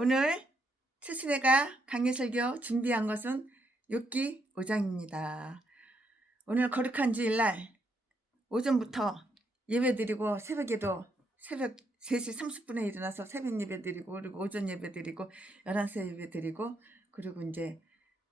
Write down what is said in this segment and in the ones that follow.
오늘 최순애가 강해설교 준비한 것은 욥기 5장입니다. 오늘 거룩한 주일날 오전부터 예배드리고 새벽에도 새벽 3시 30분에 일어나서 새벽 예배드리고 그리고 오전 예배드리고 11시 예배드리고 그리고 이제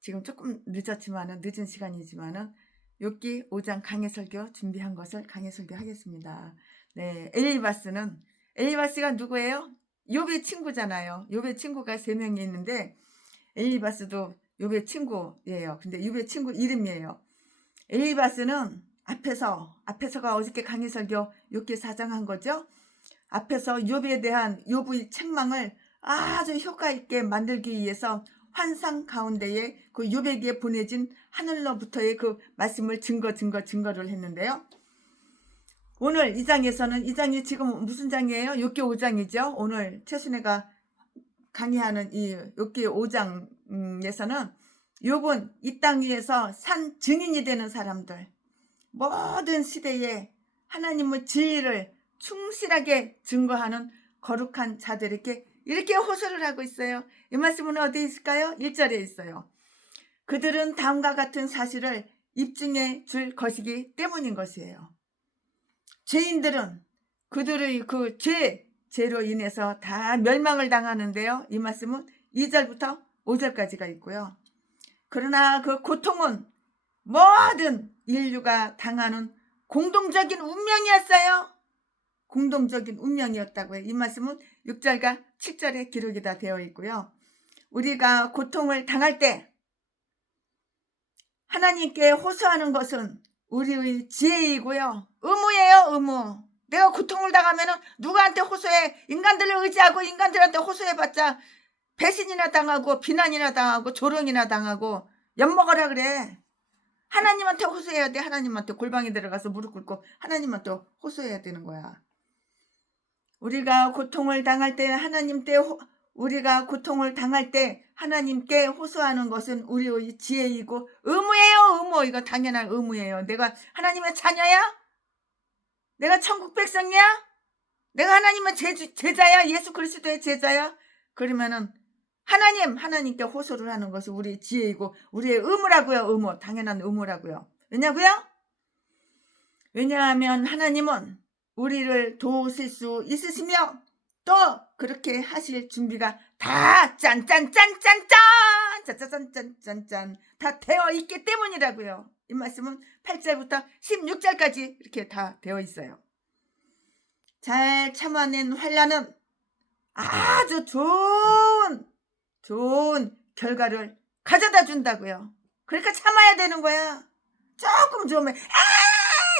지금 조금 늦었지만은 늦은 시간이지만은 욥기 5장 강해설교 준비한 것을 강해설교 하겠습니다. 네, 엘리바스가 누구예요? 욥의 친구잖아요. 욥의 친구가 3명이 있는데 엘리바스도 욥의 친구예요. 근데 욥의 친구 이름이에요. 엘리바스는 앞에서가 어저께 강의설교 욥기 4장 한 거죠. 앞에서 욥에 대한 욥의 책망을 아주 효과 있게 만들기 위해서 환상 가운데에 그 욥에게 보내진 하늘로부터의 그 말씀을 증거를 했는데요. 오늘 이 장이 지금 무슨 장이에요? 욥기 5장이죠. 오늘 최순애가 강의하는 이 욥기 5장에서는 욥은 이 땅 위에서 산 증인이 되는 사람들, 모든 시대에 하나님의 진리를 충실하게 증거하는 거룩한 자들에게 이렇게 호소를 하고 있어요. 이 말씀은 어디에 있을까요? 1절에 있어요. 그들은 다음과 같은 사실을 입증해 줄 것이기 때문인 것이에요. 죄인들은 그들의 그 죄로 인해서 다 멸망을 당하는데요. 이 말씀은 2절부터 5절까지가 있고요. 그러나 그 고통은 모든 인류가 당하는 공동적인 운명이었어요. 공동적인 운명이었다고요. 이 말씀은 6절과 7절에 기록이 다 되어 있고요. 우리가 고통을 당할 때 하나님께 호소하는 것은 우리의 지혜이고요. 의무예요, 의무. 내가 고통을 당하면 누구한테 호소해? 인간들을 의지하고 인간들한테 호소해봤자 배신이나 당하고 비난이나 당하고 조롱이나 당하고 엿먹으라 그래. 하나님한테 호소해야 돼. 하나님한테 골방에 들어가서 무릎 꿇고 하나님한테 호소해야 되는 거야. 우리가 고통을 당할 때 하나님께 호소하는 것은 우리의 지혜이고 의무예요. 의무. 이거 당연한 의무예요. 내가 하나님의 자녀야? 내가 천국 백성이야? 내가 하나님의 제자야? 예수 그리스도의 제자야? 그러면은 하나님께 호소를 하는 것이 우리의 지혜이고 우리의 의무라고요. 의무. 당연한 의무라고요. 왜냐하면 하나님은 우리를 도우실 수 있으시며 또 그렇게 하실 준비가 다 짠짠짠짠짠 다 되어 있기 때문이라고요. 이 말씀은 8절부터 16절까지 이렇게 다 되어 있어요. 잘 참아낸 환난은 아주 좋은 결과를 가져다 준다고요. 그러니까 참아야 되는 거야. 조금 좋으면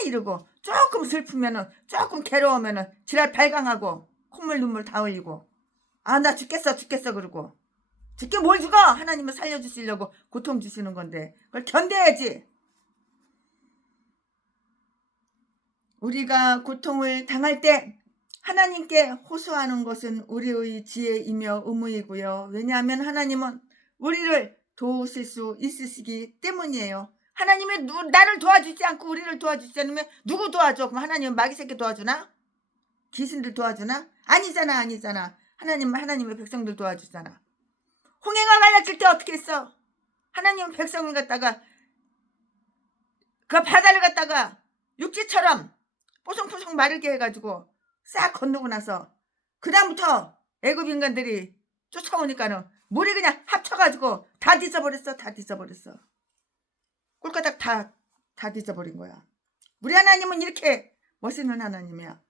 이러고 조금 슬프면은 조금 괴로우면은 지랄 발광하고 콧물 눈물 다 흘리고 나 죽겠어 그러고 죽게 뭘 죽어? 하나님은 살려주시려고 고통 주시는 건데 그걸 견뎌야지. 우리가 고통을 당할 때 하나님께 호소하는 것은 우리의 지혜이며 의무이고요. 왜냐하면 하나님은 우리를 도우실 수 있으시기 때문이에요. 하나님이 나를 도와주지 않고 우리를 도와주지 않으면 누구 도와줘? 그럼 하나님은 마귀 새끼 도와주나? 귀신들 도와주나? 아니잖아. 하나님은 하나님의 백성들 도와주잖아. 홍해가 갈라질 때 어떻게 했어? 하나님은 백성을 갖다가 그 바다를 갖다가 육지처럼 뽀송뽀송 마르게 해가지고 싹 건너고 나서 그 다음부터 애굽 인간들이 쫓아오니까는 물이 그냥 합쳐가지고 다 뒤져버렸어. 꼴가닥 다 뒤져버린 거야. 우리 하나님은 이렇게 멋있는 하나님이야.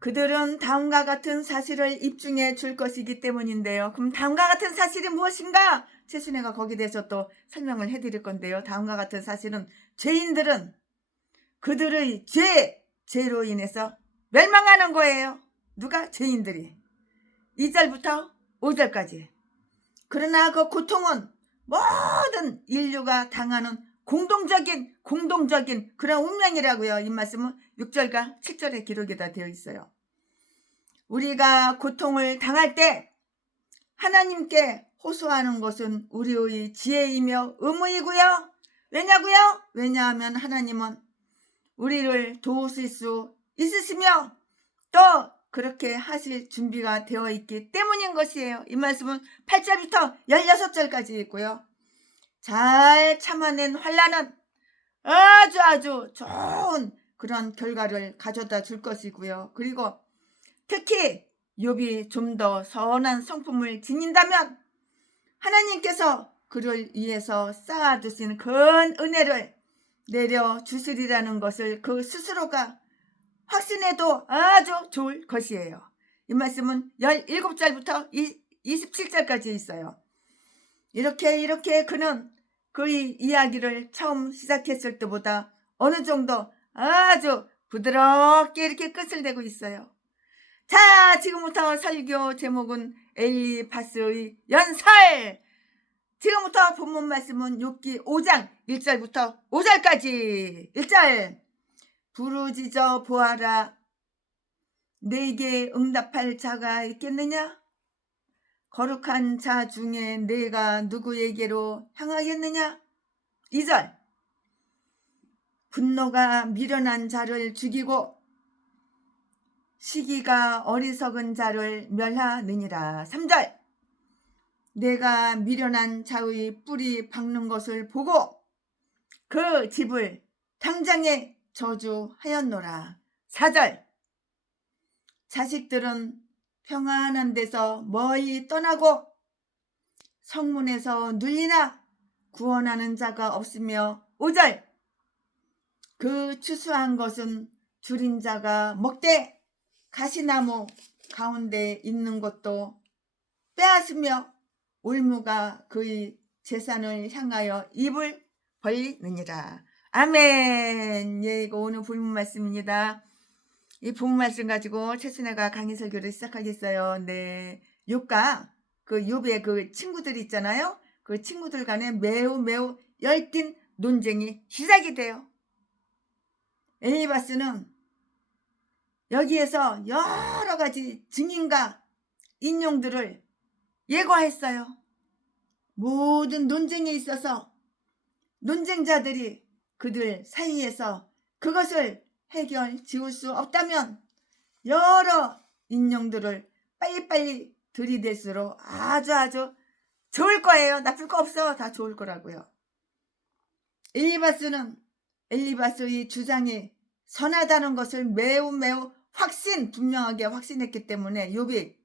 그들은 다음과 같은 사실을 입증해 줄 것이기 때문인데요. 그럼 다음과 같은 사실이 무엇인가? 최순애가 거기에 대해서 또 설명을 해드릴 건데요. 다음과 같은 사실은 죄인들은 그들의 죄로 인해서 멸망하는 거예요. 누가? 죄인들이. 2절부터 5절까지. 그러나 그 고통은 모든 인류가 당하는 공동적인 그런 운명이라고요. 이 말씀은 6절과 7절에 기록이 다 되어 있어요. 우리가 고통을 당할 때 하나님께 호소하는 것은 우리의 지혜이며 의무이고요. 왜냐하면 하나님은 우리를 도우실 수 있으시며 또 그렇게 하실 준비가 되어 있기 때문인 것이에요. 이 말씀은 8절부터 16절까지 있고요. 잘 참아낸 환난은 아주 좋은 그런 결과를 가져다 줄 것이고요. 그리고 특히 욥이 좀 더 선한 성품을 지닌다면 하나님께서 그를 위해서 쌓아두신 큰 은혜를 내려주시리라는 것을 그 스스로가 확신해도 아주 좋을 것이에요. 이 말씀은 17절부터 27절까지 있어요. 이렇게 그는 그의 이야기를 처음 시작했을 때보다 어느 정도 아주 부드럽게 이렇게 끝을 내고 있어요. 자, 지금부터 설교 제목은 엘리바스의 연설. 지금부터 본문 말씀은 욥기 5장 1절부터 5절까지. 1절. 부르짖어 보아라. 내게 응답할 자가 있겠느냐? 거룩한 자 중에 내가 누구에게로 향하겠느냐? 2절. 분노가 미련한 자를 죽이고 시기가 어리석은 자를 멸하느니라. 3절. 내가 미련한 자의 뿌리 박는 것을 보고 그 집을 당장에 저주하였노라. 4절. 자식들은 평안한 데서 멀리 떠나고 성문에서 눌리나 구원하는 자가 없으며 5절. 그 추수한 것은 줄인 자가 먹되 가시나무 가운데 있는 것도 빼앗으며 올무가 그의 재산을 향하여 입을 벌리느니라. 아멘. 예, 이거 오늘 본문 말씀입니다. 이 본문 말씀 가지고 최순애가 강의 설교를 시작하겠어요. 네, 욥과 그 욥의 그 친구들이 있잖아요. 그 친구들 간에 매우 열띤 논쟁이 시작이 돼요. 엘리바스는 여기에서 여러 가지 증인과 인용들을 예고했어요. 모든 논쟁에 있어서 논쟁자들이 그들 사이에서 그것을 해결 지을 수 없다면 여러 인용들을 빨리빨리 들이댈수록 아주 좋을 거예요. 나쁠 거 없어. 다 좋을 거라고요. 엘리바스의 주장이 선하다는 것을 매우 분명하게 확신했기 때문에 욥이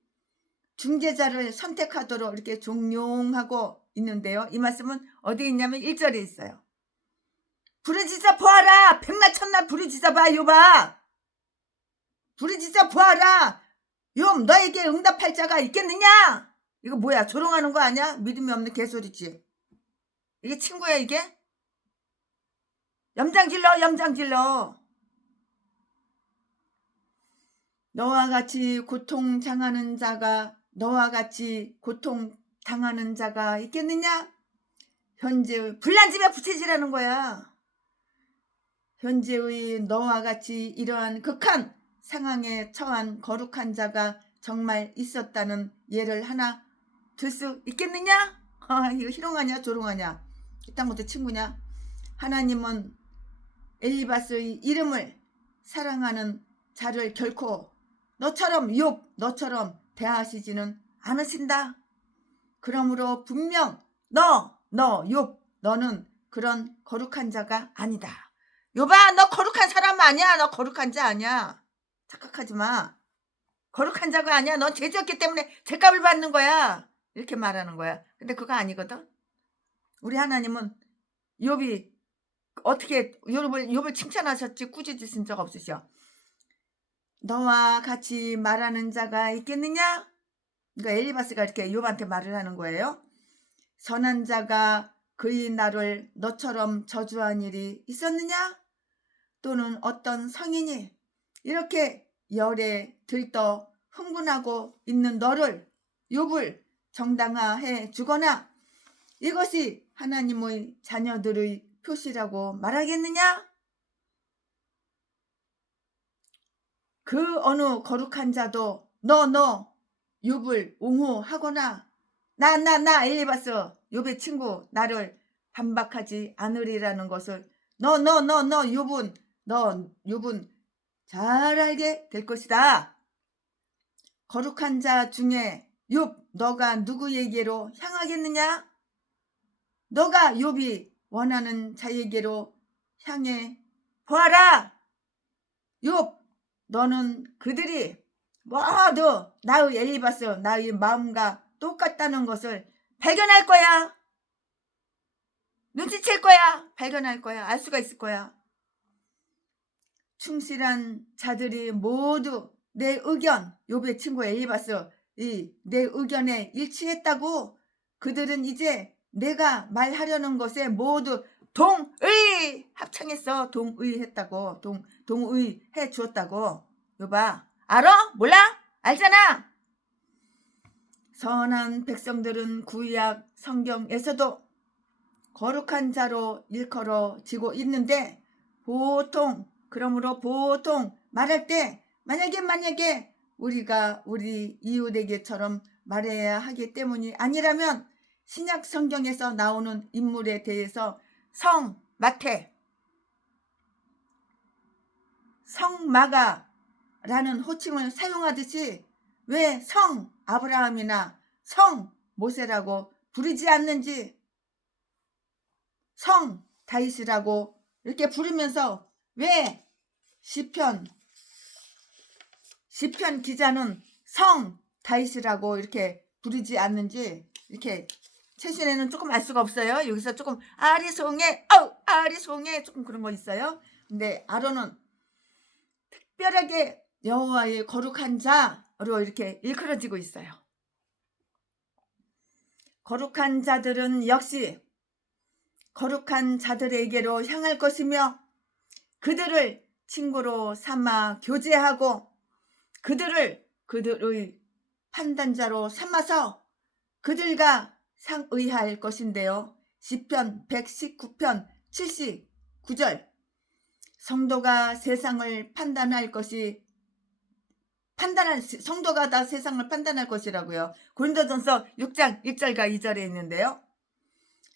중재자를 선택하도록 이렇게 종용하고 있는데요. 이 말씀은 어디에 있냐면 1절에 있어요. 부르짖어 보아라. 백날 천날 부르짖어 봐. 욥아. 부르짖어 보아라. 욥, 너에게 응답할 자가 있겠느냐? 이거 뭐야? 조롱하는 거 아니야? 믿음이 없는 개소리지. 이게 친구야 이게? 염장질러. 너와 같이 고통당하는 자가 있겠느냐? 현재의 불난 집에 부채질하는 거야. 현재의 너와 같이 이러한 극한 상황에 처한 거룩한 자가 정말 있었다는 예를 하나 들 수 있겠느냐? 이거 희롱하냐 조롱하냐? 이딴 것도 친구냐? 하나님은 엘리바스의 이름을 사랑하는 자를 결코 너처럼 대하시지는 않으신다. 그러므로 분명 욥, 너는 그런 거룩한 자가 아니다. 욥아, 너 거룩한 사람 아니야. 너 거룩한 자 아니야. 착각하지 마. 거룩한 자가 아니야. 넌 죄지었기 때문에 죄값을 받는 거야. 이렇게 말하는 거야. 근데 그거 아니거든. 우리 하나님은 욥이 어떻게 욥을 칭찬하셨지 꾸짖으신 적 없으셔. 너와 같이 말하는 자가 있겠느냐? 그러니까 엘리바스가 이렇게 욥한테 말을 하는 거예요. 선한 자가 그의 나를 너처럼 저주한 일이 있었느냐? 또는 어떤 성인이 이렇게 열에 들떠 흥분하고 있는 너를 욥을 정당화해 주거나 이것이 하나님의 자녀들의 표시라고 말하겠느냐? 그 어느 거룩한 자도 너 욥을 옹호하거나 나 엘리바스 욥의 친구 나를 반박하지 않으리라는 것을 너 욥은 잘 알게 될 것이다. 거룩한 자 중에 욥 너가 누구에게로 향하겠느냐? 너가 욥이 원하는 자에게로 향해 보아라. 욥 너는 그들이 모두 나의 엘리바스 나의 마음과 똑같다는 것을 발견할 거야. 눈치챌 거야. 발견할 거야. 알 수가 있을 거야. 충실한 자들이 모두 내 의견, 욥의 친구 엘리바스 내 의견에 일치했다고. 그들은 이제 내가 말하려는 것에 모두 동의 합창했어. 동의했다고. 동의해 주었다고. 욥아, 알아? 몰라? 알잖아. 선한 백성들은 구약 성경에서도 거룩한 자로 일컬어지고 있는데, 그러므로 보통 말할 때 만약에 우리가 우리 이웃에게처럼 말해야 하기 때문이 아니라면 신약 성경에서 나오는 인물에 대해서 성마태, 성마가라는 호칭을 사용하듯이 왜 성 아브라함이나 성 모세라고 부르지 않는지, 성 다윗이라고 이렇게 부르면서 왜 시편 기자는 성 다윗이라고 이렇게 부르지 않는지 이렇게 최신에는 조금 알 수가 없어요. 여기서 조금 아리송해 조금 그런 거 있어요. 근데 아론은 특별하게 여호와의 거룩한 자로 이렇게 일컬어지고 있어요. 거룩한 자들은 역시 거룩한 자들에게로 향할 것이며 그들을 친구로 삼아 교제하고 그들의 판단자로 삼아서 그들과 상의할 것인데요. 시편 119편 79절 성도가 다 세상을 판단할 것이라고요. 고린도전서 6장 1절과 2절에 있는데요.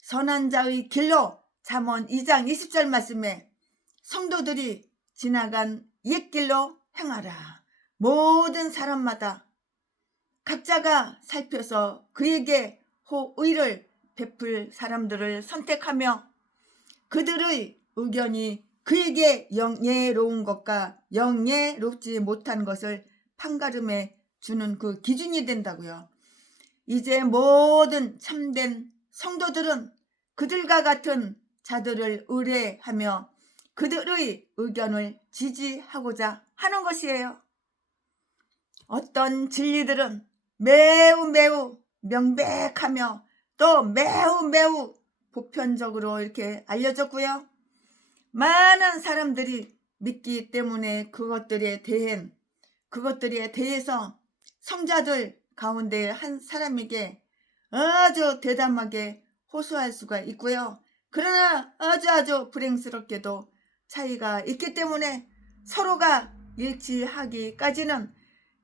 선한 자의 길로 잠언 2장 20절 말씀에 성도들이 지나간 옛길로 행하라. 모든 사람마다 각자가 살펴서 그에게 호의를 베풀 사람들을 선택하며 그들의 의견이 그에게 영예로운 것과 영예롭지 못한 것을 판가름해 주는 그 기준이 된다고요. 이제 모든 참된 성도들은 그들과 같은 자들을 의뢰하며 그들의 의견을 지지하고자 하는 것이에요. 어떤 진리들은 매우 명백하며 또 매우 보편적으로 이렇게 알려졌고요. 많은 사람들이 믿기 때문에 그것들에 대해서 성자들 가운데 한 사람에게 아주 대담하게 호소할 수가 있고요. 그러나 아주 불행스럽게도 차이가 있기 때문에 서로가 일치하기까지는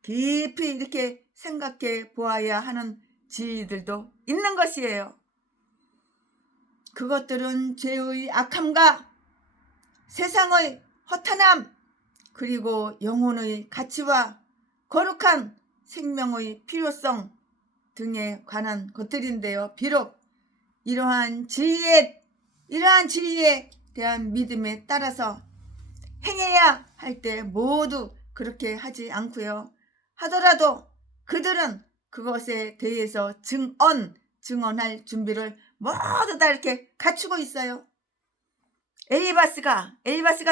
깊이 이렇게 생각해 보아야 하는 지위들도 있는 것이에요. 그것들은 죄의 악함과 세상의 허탄함, 그리고 영혼의 가치와 거룩한 생명의 필요성 등에 관한 것들인데요. 비록 이러한 진리에 대한 믿음에 따라서 행해야 할 때 모두 그렇게 하지 않고요. 하더라도 그들은 그것에 대해서 증언할 준비를 모두 다 이렇게 갖추고 있어요. 엘리바스가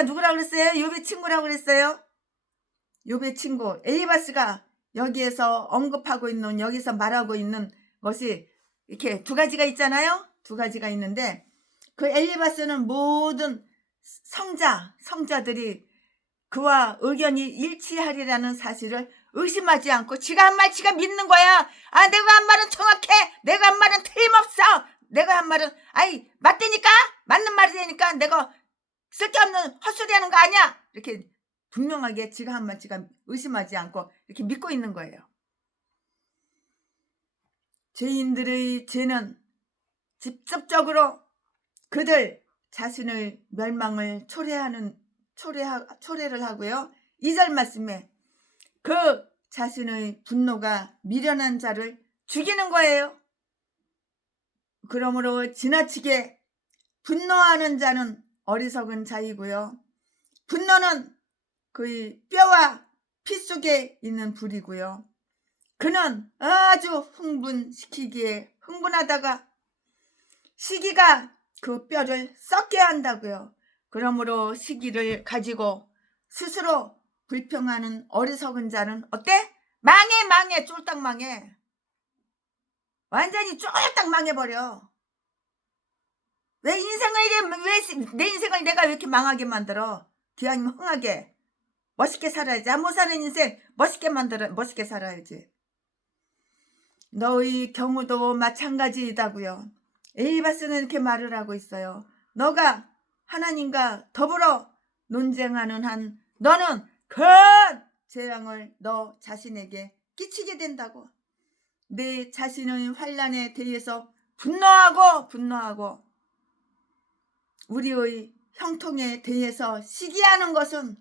누구라고 그랬어요? 욥의 친구라고 그랬어요. 욥의 친구 엘리바스가 여기에서 언급하고 있는, 여기서 말하고 있는 것이 이렇게 두 가지가 있잖아요. 두 가지가 있는데 그 엘리바스는 모든 성자들이 그와 의견이 일치하리라는 사실을 의심하지 않고 지가 한 말 지가 믿는 거야. 아, 내가 한 말은 정확해. 내가 한 말은 틀림없어. 내가 한 말은 맞다니까? 맞는 말이니까 내가 쓸데없는 헛소리하는 거 아니야. 이렇게 분명하게 지가 한 말 지가 의심하지 않고 이렇게 믿고 있는 거예요. 죄인들의 죄는 직접적으로 그들 자신의 멸망을 초래를 하고요. 2절 말씀에 그 자신의 분노가 미련한 자를 죽이는 거예요. 그러므로 지나치게 분노하는 자는 어리석은 자이고요. 분노는 그의 뼈와 피 속에 있는 불이고요. 그는 아주 흥분시키기에 흥분하다가 시기가 그 뼈를 썩게 한다고요. 그러므로 시기를 가지고 스스로 불평하는 어리석은 자는 어때? 망해 쫄딱 망해. 완전히 쫄딱 망해버려. 왜 내 인생을 내가 왜 이렇게 망하게 만들어? 기왕이면 흥하게 멋있게 살아야지. 안 못 사는 인생 멋있게 살아야지. 너의 경우도 마찬가지이다고요. 엘리바스는 이렇게 말을 하고 있어요. 너가 하나님과 더불어 논쟁하는 한 너는 큰 재앙을 너 자신에게 끼치게 된다고. 내 자신의 환난에 대해서 분노하고 우리의 형통에 대해서 시기하는 것은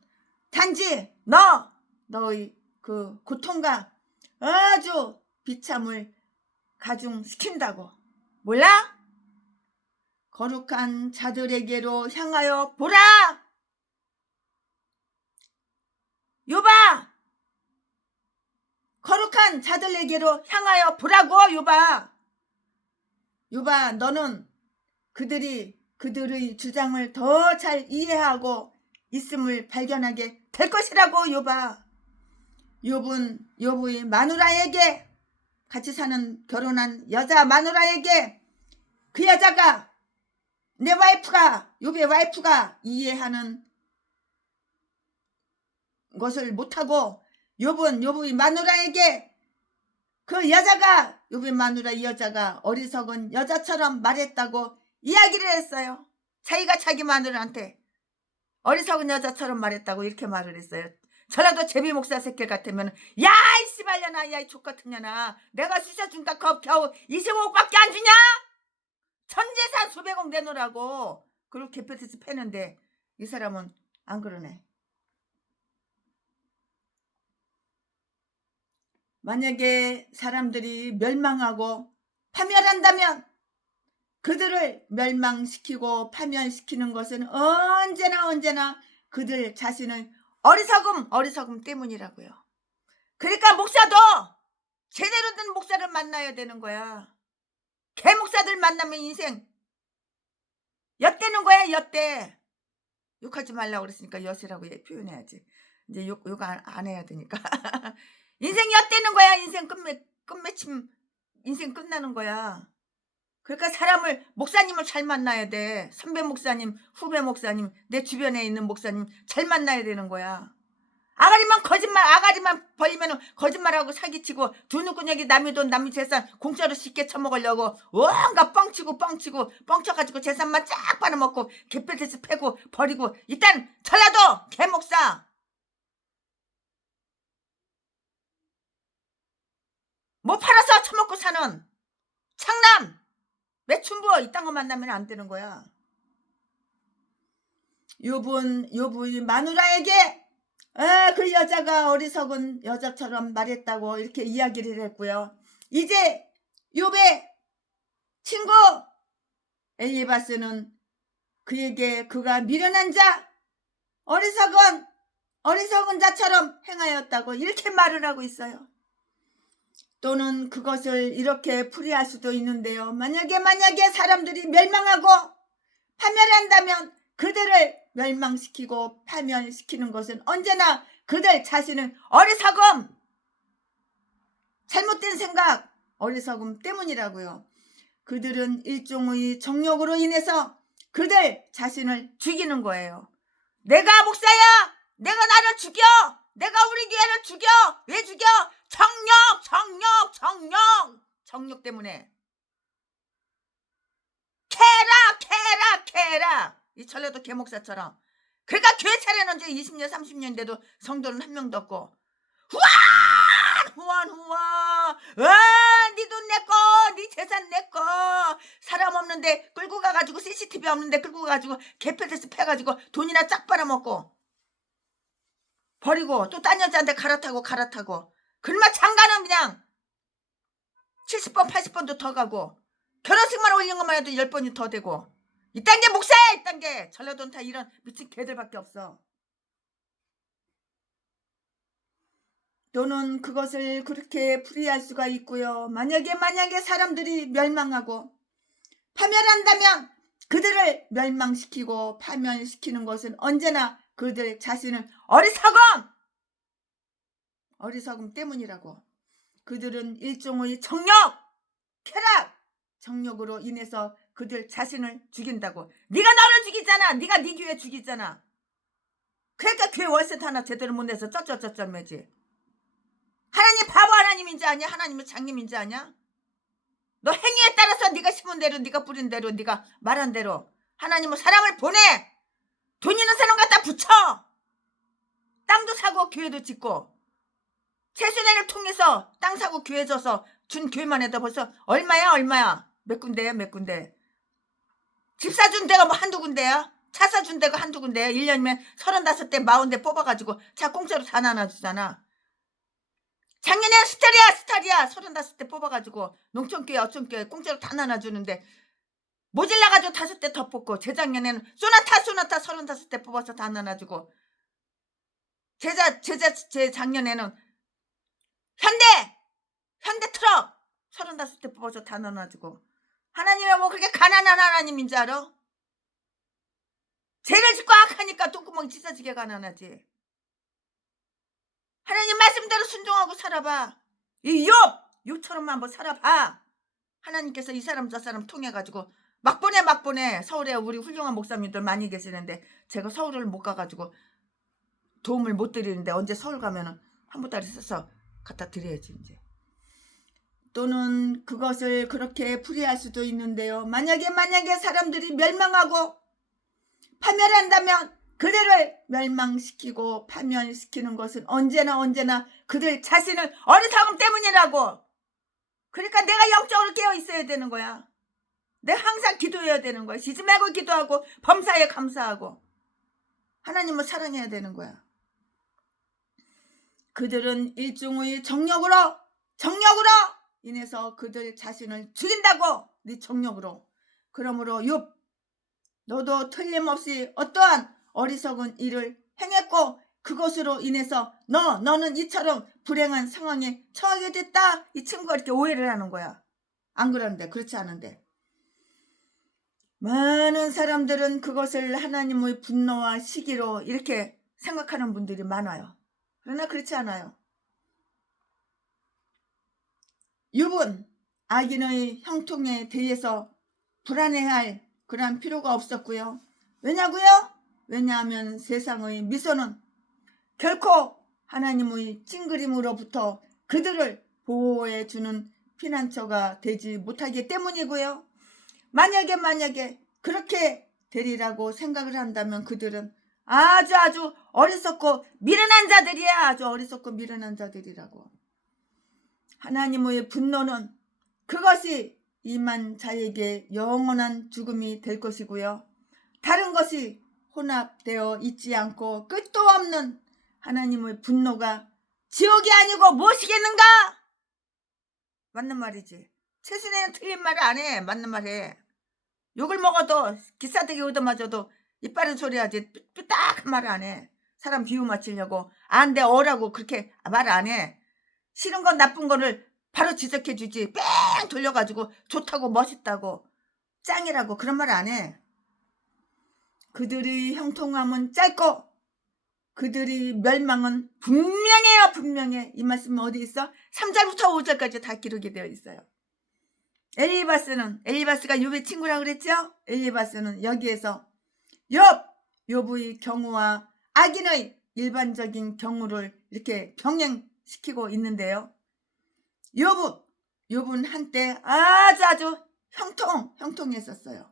단지 너의 그 고통과 아주 비참을 가중시킨다고. 몰라? 거룩한 자들에게로 향하여 보라. 요봐, 거룩한 자들에게로 향하여 보라고. 요봐, 너는 그들의 주장을 더 잘 이해하고 있음을 발견하게 될 것이라고. 요부의 마누라에게, 같이 사는 결혼한 여자 마누라에게 그 여자가 욥의 와이프가 이해하는 것을 못하고 욥의 마누라에게 욥의 마누라 이 여자가 어리석은 여자처럼 말했다고 이야기를 했어요. 자기가 자기 마누라한테 어리석은 여자처럼 말했다고 이렇게 말을 했어요. 전라도 제비 목사 새끼 같으면 야 이 씨발년아, 야 이 족같은 년아, 내가 쑤셔준다 겨우 25억밖에 안 주냐? 전재산 수백억 내놓으라고. 그리고 개패트에서 패는데 이 사람은 안 그러네. 만약에 사람들이 멸망하고 파멸한다면 그들을 멸망시키고 파멸시키는 것은 언제나 그들 자신의 어리석음 때문이라고요. 그러니까 목사도 제대로 된 목사를 만나야 되는 거야. 개 목사들 만나면 인생 엿되는 거야. 엿돼. 욕하지 말라고 그랬으니까 엿이라고 표현해야지. 이제 욕 안 해야 되니까. 인생 엿되는 거야. 인생 끝맺힘 인생 끝나는 거야. 그러니까 목사님을 잘 만나야 돼. 선배 목사님, 후배 목사님, 내 주변에 있는 목사님 잘 만나야 되는 거야. 아가리만 벌리면 거짓말하고 사기치고 두누구녕이 남의 돈 남의 재산 공짜로 쉽게 처먹으려고 온갖 뻥치고 뻥쳐가지고 재산만 쫙 빨아먹고 개패듯이 패고 버리고. 일단 전라도 개목사 뭐 팔아서 처먹고 사는 창남 매춘부 이딴 거 만나면 안 되는 거야. 욥의 마누라에게 그 여자가 어리석은 여자처럼 말했다고 이렇게 이야기를 했고요. 이제 욥의 친구 엘리바스는 그에게 그가 미련한 자, 어리석은 자처럼 행하였다고 이렇게 말을 하고 있어요. 또는 그것을 이렇게 풀이할 수도 있는데요. 만약에 사람들이 멸망하고 파멸한다면 그들을 멸망시키고 파멸시키는 것은 언제나 그들 자신은 어리석음, 잘못된 생각, 어리석음 때문이라고요. 그들은 일종의 정욕으로 인해서 그들 자신을 죽이는 거예요. 내가 목사야! 내가 나를 죽여! 내가 우리 교회를 죽여! 왜 죽여? 정욕 때문에. 캐라! 이 전라도 개목사처럼. 그러니까 교회 차려놓은 지 20년 30년 돼도 성도는 한 명도 없고 후원 네 돈 내꺼, 네 재산 내꺼. 사람 없는데 끌고 가가지고 CCTV 없는데 끌고 가가지고 개패드에서 패가지고 돈이나 쫙 빨아먹고 버리고 또 딴 여자한테 갈아타고 그러면 장가는 그냥 70번 80번도 더 가고 결혼식만 올린 것만 해도 10번이 더 되고 이딴 게 목사야. 이딴 게 전라도는 다 이런 미친 개들밖에 없어. 또는 그것을 그렇게 풀이할 수가 있고요. 만약에 사람들이 멸망하고 파멸한다면 그들을 멸망시키고 파멸시키는 것은 언제나 그들 자신은 어리석음 때문이라고. 그들은 일종의 쾌락, 정욕으로 인해서 그들 자신을 죽인다고. 네가 나를 죽이잖아. 네가 네 교회 죽이잖아. 그러니까 교회 월세 하나 제대로 못 내서 쩌쩌쩌쩌매지. 하나님 바보 하나님인지 아냐? 하나님은 장님인지 아냐? 너 행위에 따라서 네가 심은 대로, 네가 뿌린 대로, 네가 말한 대로 하나님은 사람을 보내. 돈 있는 사람 갖다 붙여. 땅도 사고 교회도 짓고 최순애를 통해서 땅 사고 교회 줘서 준 교회만 해도 벌써 얼마야? 몇 군데. 집 사준 데가 뭐 한두 군데야? 차 사준 데가 한두 군데야? 1년이면 35대 40대 뽑아가지고 차 공짜로 다 나눠주잖아. 작년에 스타리아 35대 뽑아가지고 농촌교회 어촌교회 공짜로 다 나눠주는데 모질라가지고 5대 더 뽑고, 재작년에는 소나타 35대 뽑아서 다 나눠주고, 재작년에는 현대 트럭 35대 뽑아서 다 나눠주고. 하나님이 뭐 그렇게 가난한 하나님인 줄 알아? 죄를 짓고 악하니까 똥구멍이 찢어지게 가난하지. 하나님 말씀대로 순종하고 살아봐. 이 욥처럼만 한번 살아봐. 하나님께서 이 사람 저 사람 통해가지고 막 보내. 서울에 우리 훌륭한 목사님들 많이 계시는데 제가 서울을 못 가가지고 도움을 못 드리는데 언제 서울 가면은 한 보따리 써서 갖다 드려야지 이제. 또는 그것을 그렇게 풀이할 수도 있는데요. 만약에 사람들이 멸망하고 파멸한다면 그들을 멸망시키고 파멸시키는 것은 언제나 그들 자신은 어리석음 때문이라고. 그러니까 내가 영적으로 깨어 있어야 되는 거야. 내가 항상 기도해야 되는 거야. 쉬지 말고 기도하고 범사에 감사하고 하나님을 사랑해야 되는 거야. 그들은 일종의 정욕으로 인해서 그들 자신을 죽인다고. 네 정욕으로. 그러므로 욥, 너도 틀림없이 어떠한 어리석은 일을 행했고 그것으로 인해서 너는 이처럼 불행한 상황에 처하게 됐다. 이 친구가 이렇게 오해를 하는 거야. 안 그런데, 그렇지 않은데. 많은 사람들은 그것을 하나님의 분노와 시기로 이렇게 생각하는 분들이 많아요. 그러나 그렇지 않아요. 욥은 악인의 형통에 대해서 불안해할 그런 필요가 없었고요. 왜냐하면 세상의 미소는 결코 하나님의 찡그림으로부터 그들을 보호해주는 피난처가 되지 못하기 때문이고요. 만약에 그렇게 되리라고 생각을 한다면 그들은 아주 어리석고 미련한 자들이야. 아주 어리석고 미련한 자들이라고. 하나님의 분노는 그것이 임한 자에게 영원한 죽음이 될 것이고요. 다른 것이 혼합되어 있지 않고 끝도 없는 하나님의 분노가 지옥이 아니고 무엇이겠는가? 맞는 말이지. 최순애는 틀린 말을 안 해. 맞는 말 해. 욕을 먹어도 기싸대기 얻어맞아도 이빠른 소리 하지 삐딱한 말을 안 해. 사람 비유 맞추려고 안 돼 어라고 그렇게 말을 안 해. 싫은 건 나쁜 거를 바로 지적해 주지. 뺑 돌려가지고 좋다고 멋있다고 짱이라고 그런 말 안 해. 그들의 형통함은 짧고 그들의 멸망은 분명해. 이 말씀은 어디 있어? 3절부터 5절까지 다 기록이 되어 있어요. 엘리바스가 욥의 친구라고 그랬죠? 엘리바스는 여기에서 욥의 경우와 악인의 일반적인 경우를 이렇게 병행시키고 있는데요. 욥은 한때 아주 형통했었어요.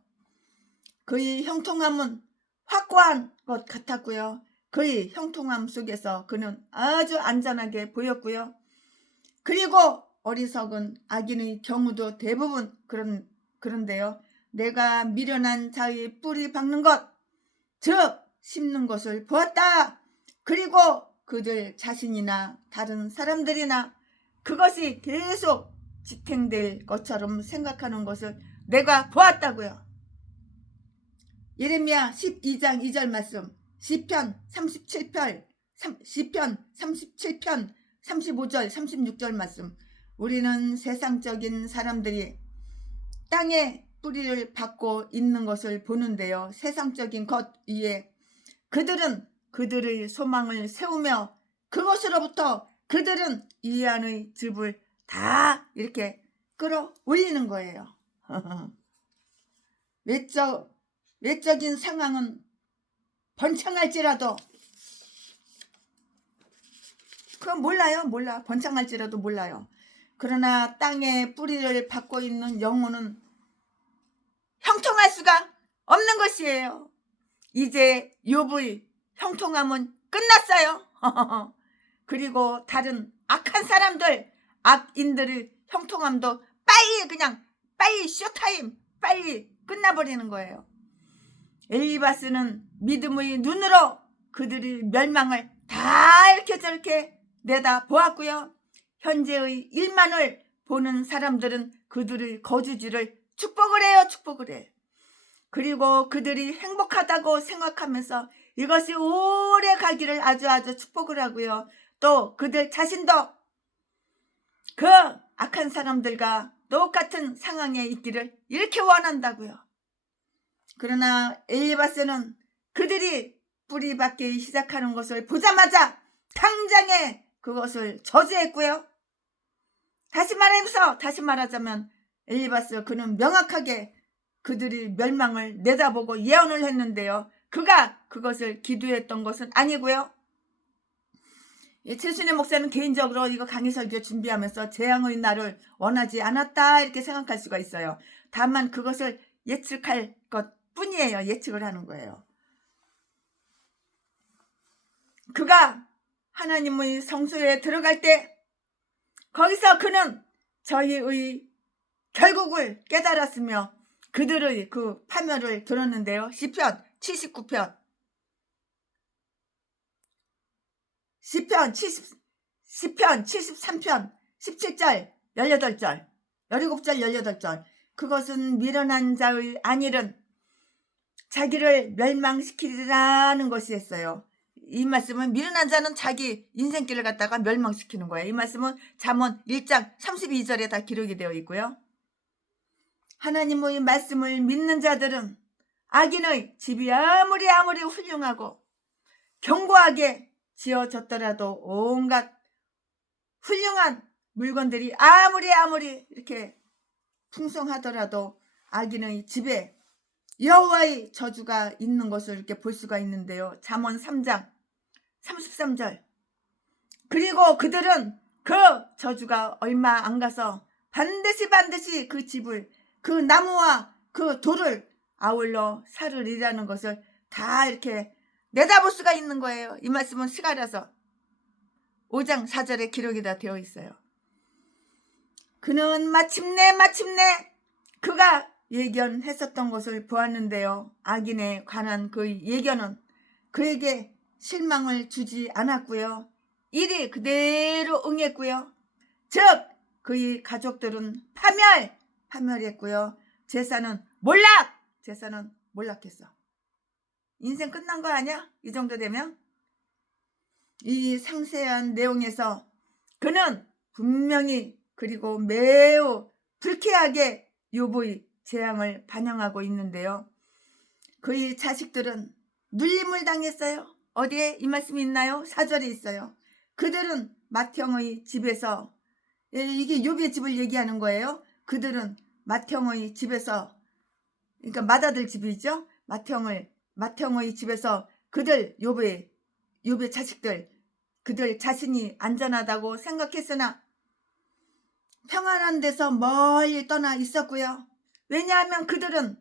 그의 형통함은 확고한 것 같았고요. 그의 형통함 속에서 그는 아주 안전하게 보였고요. 그리고 어리석은 악인의 경우도 대부분 그런데요. 내가 미련한 자의 뿌리 박는 것, 즉 심는 것을 보았다. 그리고 그들 자신이나 다른 사람들이나 그것이 계속 지탱될 것처럼 생각하는 것을 내가 보았다고요. 예레미야 12장 2절 말씀, 시편 37편 35절 36절 말씀. 우리는 세상적인 사람들이 땅에 뿌리를 받고 있는 것을 보는데요. 세상적인 것 위에 그들은 그들의 소망을 세우며 그것으로부터 그들은 이 안의 즙을 다 이렇게 끌어올리는 거예요. 외적인 상황은 번창할지라도 그건 몰라요. 번창할지라도 몰라요. 그러나 땅에 뿌리를 받고 있는 영혼은 형통할 수가 없는 것이에요. 이제 욥의 형통함은 끝났어요. 그리고 다른 악한 사람들, 악인들의 형통함도 빨리 쇼타임, 빨리 끝나버리는 거예요. 엘리바스는 믿음의 눈으로 그들의 멸망을 다 이렇게 저렇게 내다보았고요. 현재의 일만을 보는 사람들은 그들의 거주지를 축복을 해요. 축복을 해. 그리고 그들이 행복하다고 생각하면서 이것이 오래 가기를 아주 축복을 하고요. 또 그들 자신도 그 악한 사람들과 똑같은 상황에 있기를 이렇게 원한다고요. 그러나 엘리바스는 그들이 뿌리 받기 시작하는 것을 보자마자 당장에 그것을 저주했고요. 다시 말하자면 엘리바스 그는 명확하게 그들이 멸망을 내다보고 예언을 했는데요. 그가 그것을 기도했던 것은 아니고요. 최순애 목사는 개인적으로 이거 강의 설교 준비하면서 재앙의 날을 원하지 않았다 이렇게 생각할 수가 있어요. 다만 그것을 예측할 것 뿐이에요. 예측을 하는 거예요. 그가 하나님의 성소에 들어갈 때 거기서 그는 저희의 결국을 깨달았으며 그들의 그 파멸을 들었는데요. 시편 73편 17절 18절 18절 그것은 미련한 자의 안일은 자기를 멸망시키리라는 것이 했어요. 이 말씀은 미련한 자는 자기 인생길을 갖다가 멸망시키는 거예요. 이 말씀은 잠언 1장 32절에 다 기록이 되어 있고요. 하나님의 말씀을 믿는 자들은 악인의 집이 아무리 훌륭하고 견고하게 지어졌더라도 온갖 훌륭한 물건들이 아무리 이렇게 풍성하더라도 악인의 집에 여호와의 저주가 있는 것을 이렇게 볼 수가 있는데요. 잠언 3장 33절. 그리고 그들은 그 저주가 얼마 안 가서 반드시 그 집을 그 나무와 그 돌을 아울러 살으리라는 것을 다 이렇게 내다볼 수가 있는 거예요. 이 말씀은 스가랴서 5장 4절에 기록이 다 되어 있어요. 그는 마침내 그가 예견했었던 것을 보았는데요. 악인에 관한 그 예견은 그에게 실망을 주지 않았고요. 일이 그대로 응했고요. 즉 그의 가족들은 파멸했고요. 제사는 몰락했어. 인생 끝난 거 아니야? 이 정도 되면? 이 상세한 내용에서 그는 분명히 그리고 매우 불쾌하게 욥의 재앙을 반영하고 있는데요. 그의 자식들은 눌림을 당했어요. 어디에 이 말씀이 있나요? 4절에 있어요. 그들은 맏형의 집에서, 이게 욥의 집을 얘기하는 거예요. 그들은 맏형의 집에서, 그러니까 맏아들 집이죠. 맏형의 집에서 그들 욥의 자식들, 그들 자신이 안전하다고 생각했으나 평안한 데서 멀리 떠나 있었고요. 왜냐하면 그들은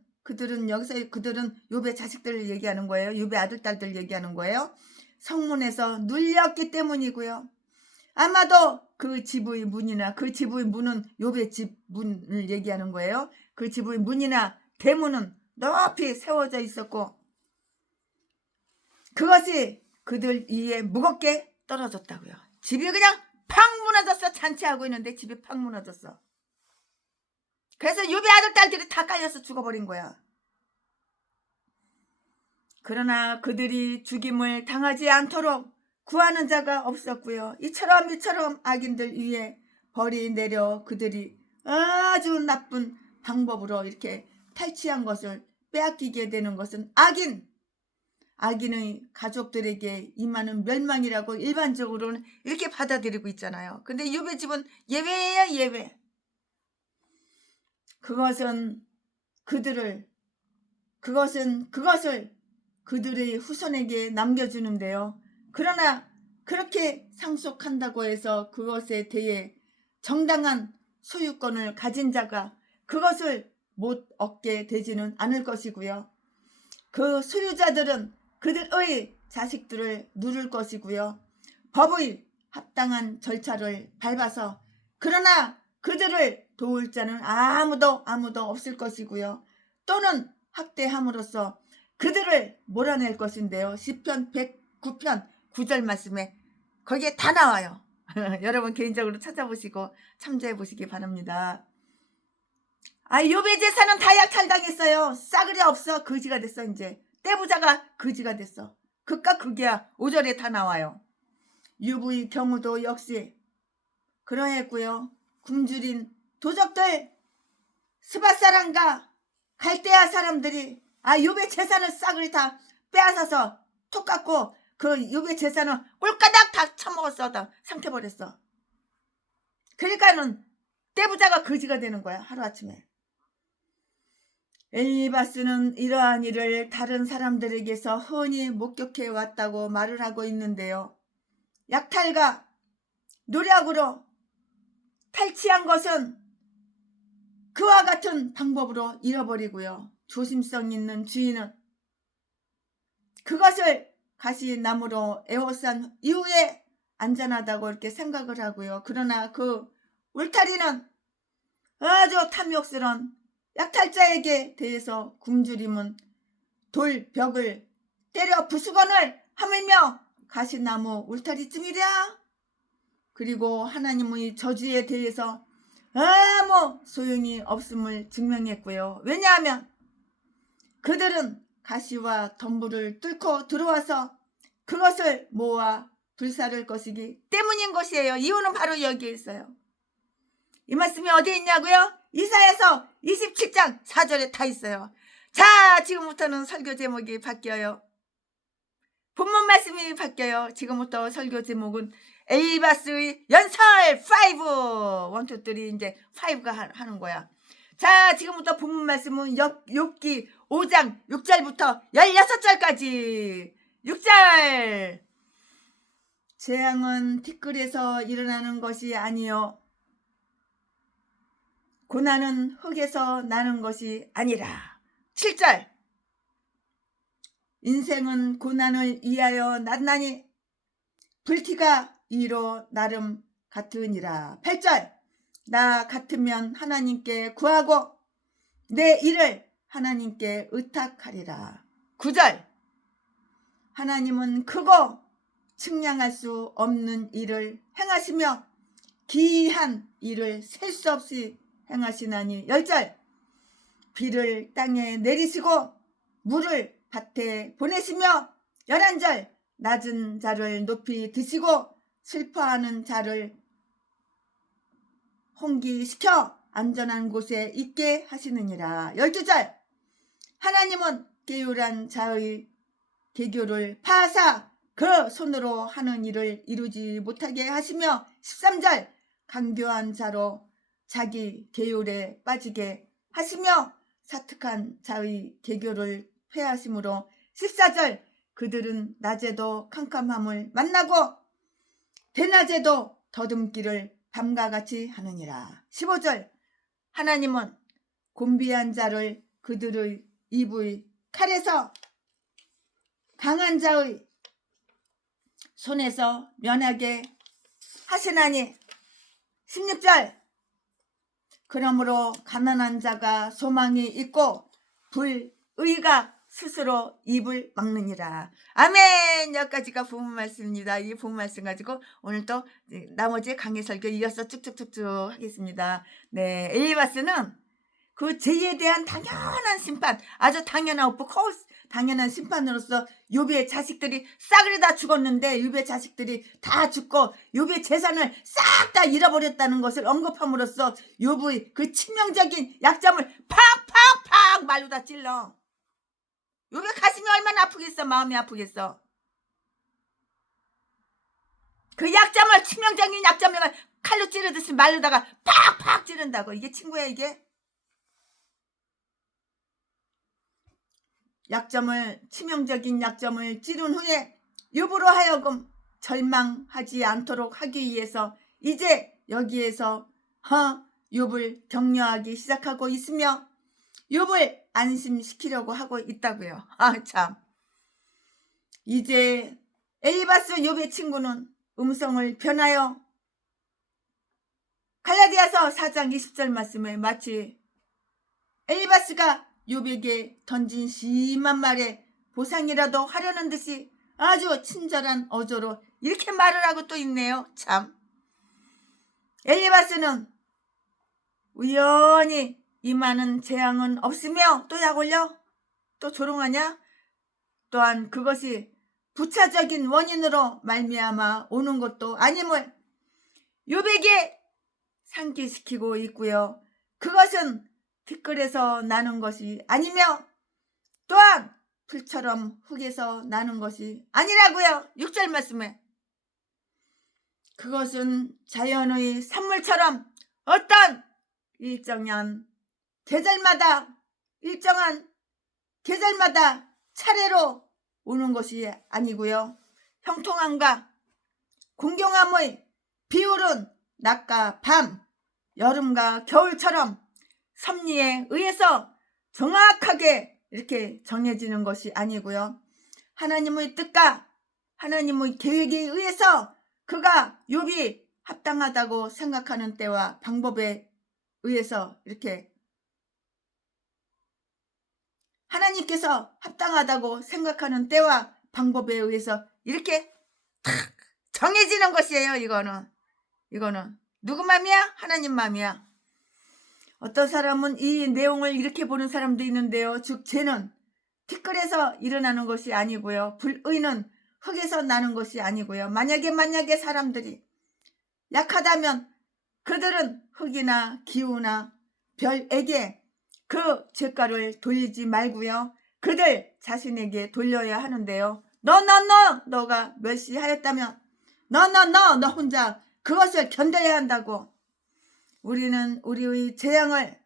여기서 그들은 욥의 자식들을 얘기하는 거예요. 욥의 아들 딸들 얘기하는 거예요. 성문에서 눌렸기 때문이고요. 아마도 그 집의 문이나 그 집의 문은 욥의 집 문을 얘기하는 거예요. 그 집의 문이나 대문은 높이 세워져 있었고 그것이 그들 위에 무겁게 떨어졌다고요. 집이 그냥 팍 무너졌어. 잔치하고 있는데 집이 팍 무너졌어. 그래서 유배 아들 딸들이 다 깔려서 죽어버린 거야. 그러나 그들이 죽임을 당하지 않도록 구하는 자가 없었고요. 이처럼 악인들 위에 벌이 내려 그들이 아주 나쁜 방법으로 이렇게 탈취한 것을 빼앗기게 되는 것은 악인의 가족들에게 임하는 멸망이라고 일반적으로는 이렇게 받아들이고 있잖아요. 근데 유배집은 예외예요, 예외. 그것을 그들의 후손에게 남겨주는데요. 그러나 그렇게 상속한다고 해서 그것에 대해 정당한 소유권을 가진 자가 그것을 못 얻게 되지는 않을 것이고요. 그 소유자들은 그들의 자식들을 누를 것이고요. 법의 합당한 절차를 밟아서 그러나 그들을 도울 자는 아무도 없을 것이고요. 또는 학대함으로써 그들을 몰아낼 것인데요. 시편 109편 9절 말씀에 거기에 다 나와요. 여러분 개인적으로 찾아보시고 참조해 보시기 바랍니다. 요배 제사는 다 약탈당했어요. 싸그리 없어. 거지가 됐어. 이제 떼부자가 거지가 됐어. 극과 극이야. 5절에 다 나와요. 유부의 경우도 역시 그러했고요. 굶주린 도적들 스밧 사람과 갈대아 사람들이 유배 재산을 싸그리 다 빼앗아서 톡 갖고 그 유배 재산을 꼴까닥 다 처먹었어. 다 삼켜버렸어. 그러니까는 떼부자가 거지가 되는 거야. 하루아침에. 엘리바스는 이러한 일을 다른 사람들에게서 흔히 목격해 왔다고 말을 하고 있는데요. 약탈과 노력으로 탈취한 것은 그와 같은 방법으로 잃어버리고요. 조심성 있는 주인은 그것을 가시나무로 에워싼 이후에 안전하다고 이렇게 생각을 하고요. 그러나 그 울타리는 아주 탐욕스러운 약탈자에게 대해서 굶주림은 돌벽을 때려 부수건을 하물며 가시나무 울타리쯤이랴. 그리고 하나님의 저주에 대해서 아무 소용이 없음을 증명했고요. 왜냐하면 그들은 가시와 덤불을 뚫고 들어와서 그것을 모아 불사를 것이기 때문인 것이에요. 이유는 바로 여기에 있어요. 이 말씀이 어디에 있냐고요? 이사야서 27장 4절에 다 있어요. 자, 지금부터는 설교 제목이 바뀌어요. 본문 말씀이 바뀌어요. 지금부터 설교 제목은 엘리바스의 연설 5 1, 2, 3 이제 5가 하는 거야. 자, 지금부터 본문 말씀은 욥기 5장 6절부터 16절까지 6절. 재앙은 티끌에서 일어나는 것이 아니요 고난은 흙에서 나는 것이 아니라. 7절. 인생은 고난을 위하여 났나니 불티가 이로 나름 같으니라. 8절. 나 같으면 하나님께 구하고 내 일을 하나님께 의탁하리라. 9절. 하나님은 크고 측량할 수 없는 일을 행하시며 기이한 일을 셀 수 없이 행하시나니. 10절. 비를 땅에 내리시고 물을 밭에 보내시며. 11절. 낮은 자를 높이 드시고 슬퍼하는 자를 홍기시켜 안전한 곳에 있게 하시느니라. 12절. 하나님은 게으란 자의 계교를 파하사 그 손으로 하는 일을 이루지 못하게 하시며. 13절. 간교한 자로 자기 계율에 빠지게 하시며 사특한 자의 계교를 폐하심으로. 14절. 그들은 낮에도 캄캄함을 만나고 대낮에도 더듬기를 밤과 같이 하느니라. 15절. 하나님은 곤비한 자를 그들의 입의 칼에서 강한 자의 손에서 면하게 하시나니. 16절. 그러므로 가난한 자가 소망이 있고 불의가 스스로 입을 막느니라. 아멘. 여기까지가 부분 말씀입니다. 이 부분 말씀 가지고 오늘 또 나머지 강의 설교 이어서 쭉쭉쭉쭉 하겠습니다. 네, 엘리바스는 그 죄에 대한 당연한 심판, 아주 당연하고 당연한 심판으로서 욥의 자식들이 싸그리 다 죽었는데, 욥의 자식들이 다 죽고 욥의 재산을 싹 다 잃어버렸다는 것을 언급함으로써 욥의 그 치명적인 약점을 팍팍팍 말로 다 찔러. 욥의 가슴이 얼마나 아프겠어, 마음이 아프겠어. 그 약점을, 치명적인 약점을 칼로 찌르듯이 말로다가 팍팍 찌른다고. 이게 친구야, 이게? 치명적인 약점을 찌른 후에 욥으로 하여금 절망하지 않도록 하기 위해서 이제 여기에서 욥을 격려하기 시작하고 있으며 욥을 안심시키려고 하고 있다고요. 참. 이제 엘리바스 욥의 친구는 음성을 변하여 갈라디아서 4장 20절 말씀에 마치 엘리바스가 욥에게 던진 심한 말에 보상이라도 하려는 듯이 아주 친절한 어조로 이렇게 말을 하고 또 있네요. 참. 엘리바스는 우연히 이 많은 재앙은 없으며 또 약 올려? 또 조롱하냐? 또한 그것이 부차적인 원인으로 말미암아 오는 것도 아님을 욥에게 상기시키고 있고요. 그것은 티끌에서 나는 것이 아니며 또한 풀처럼 흙에서 나는 것이 아니라고요. 6절 말씀에 그것은 자연의 산물처럼 어떤 일정한 계절마다 차례로 오는 것이 아니고요. 형통함과 공경함의 비율은 낮과 밤, 여름과 겨울처럼 섭리에 의해서 정확하게 이렇게 정해지는 것이 아니고요. 하나님의 뜻과 하나님의 계획에 의해서 그가 욥이 합당하다고 생각하는 때와 방법에 의해서 이렇게 하나님께서 합당하다고 생각하는 때와 방법에 의해서 이렇게 탁 정해지는 것이에요. 이거는 누구 맘이야? 하나님 맘이야. 어떤 사람은 이 내용을 이렇게 보는 사람도 있는데요. 즉 죄는 티끌에서 일어나는 것이 아니고요. 불의는 흙에서 나는 것이 아니고요. 만약에 사람들이 약하다면 그들은 흙이나 기후나 별에게 그 죄가를 돌리지 말고요. 그들 자신에게 돌려야 하는데요. 너가 멸시하였다면 너 혼자 그것을 견뎌야 한다고. 우리는 우리의 재앙을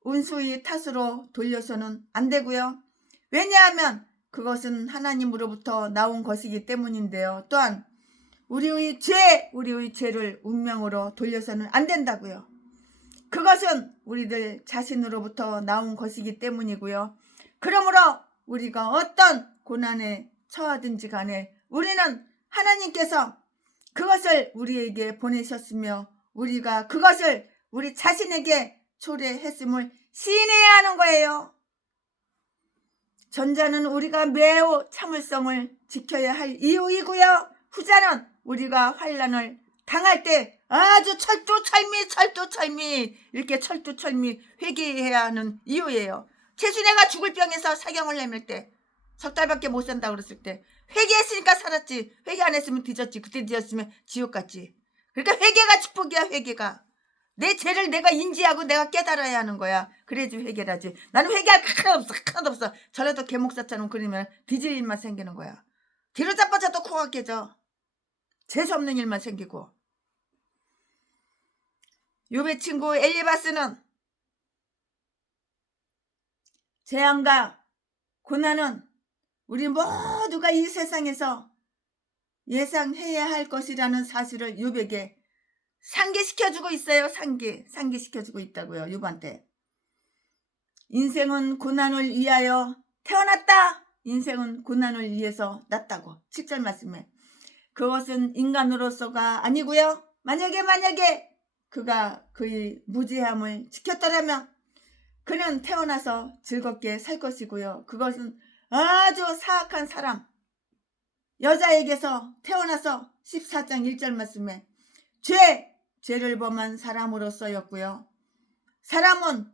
운수의 탓으로 돌려서는 안 되고요. 왜냐하면 그것은 하나님으로부터 나온 것이기 때문인데요. 또한 우리의 죄를 운명으로 돌려서는 안 된다고요. 그것은 우리들 자신으로부터 나온 것이기 때문이고요. 그러므로 우리가 어떤 고난에 처하든지 간에 우리는 하나님께서 그것을 우리에게 보내셨으며 우리가 그것을 우리 자신에게 초래했음을 시인해야 하는 거예요. 전자는 우리가 매우 참을성을 지켜야 할 이유이고요. 후자는 우리가 환난을 당할 때 아주 철두철미 이렇게 철두철미 회개해야 하는 이유예요. 최순애가 죽을 병에서 사경을 내밀 때 석 달밖에 못 산다고 그랬을 때 회개했으니까 살았지. 회개 안 했으면 뒤졌지. 그때 뒤졌으면 지옥 갔지. 그러니까 회개가 축복이야. 회개가 내 죄를 내가 인지하고 내가 깨달아야 하는 거야. 그래야지 회개라지. 나는 회개할 하나도 없어. 저래도 개목사처럼 그리면 뒤질 일만 생기는 거야. 뒤로 자빠져도 코가 깨져. 재수없는 일만 생기고. 욥의 친구 엘리바스는 재앙과 고난은 우리 모두가 이 세상에서 예상해야 할 것이라는 사실을 욥에게 상기시켜주고 있어요. 상기시켜주고 있다고요. 욥한테. 인생은 고난을 위하여 태어났다. 인생은 고난을 위해서 났다고. 7절 말씀에. 그것은 인간으로서가 아니고요. 만약에 그가 그의 무죄함을 지켰더라면 그는 태어나서 즐겁게 살 것이고요. 그것은 아주 사악한 사람, 여자에게서 태어나서 14장 1절 말씀에 죄를 범한 사람으로서였고요. 사람은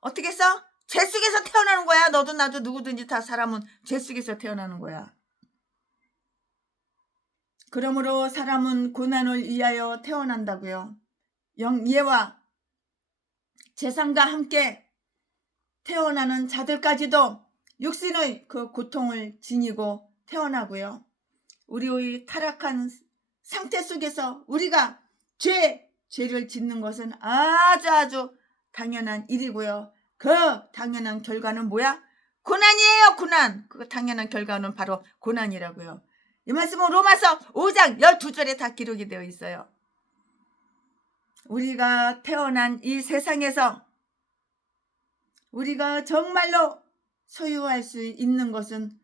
어떻게 했어? 죄 속에서 태어나는 거야. 너도 나도 누구든지 다 사람은 죄 속에서 태어나는 거야. 그러므로 사람은 고난을 위하여 태어난다고요. 영예와 재산과 함께 태어나는 자들까지도 육신의 그 고통을 지니고 태어나고요. 우리의 타락한 상태 속에서 우리가 죄를 짓는 것은 아주 당연한 일이고요. 그 당연한 결과는 뭐야? 고난이에요. 고난. 그 당연한 결과는 바로 고난이라고요. 이 말씀은 로마서 5장 12절에 다 기록이 되어 있어요. 우리가 태어난 이 세상에서 우리가 정말로 소유할 수 있는 것은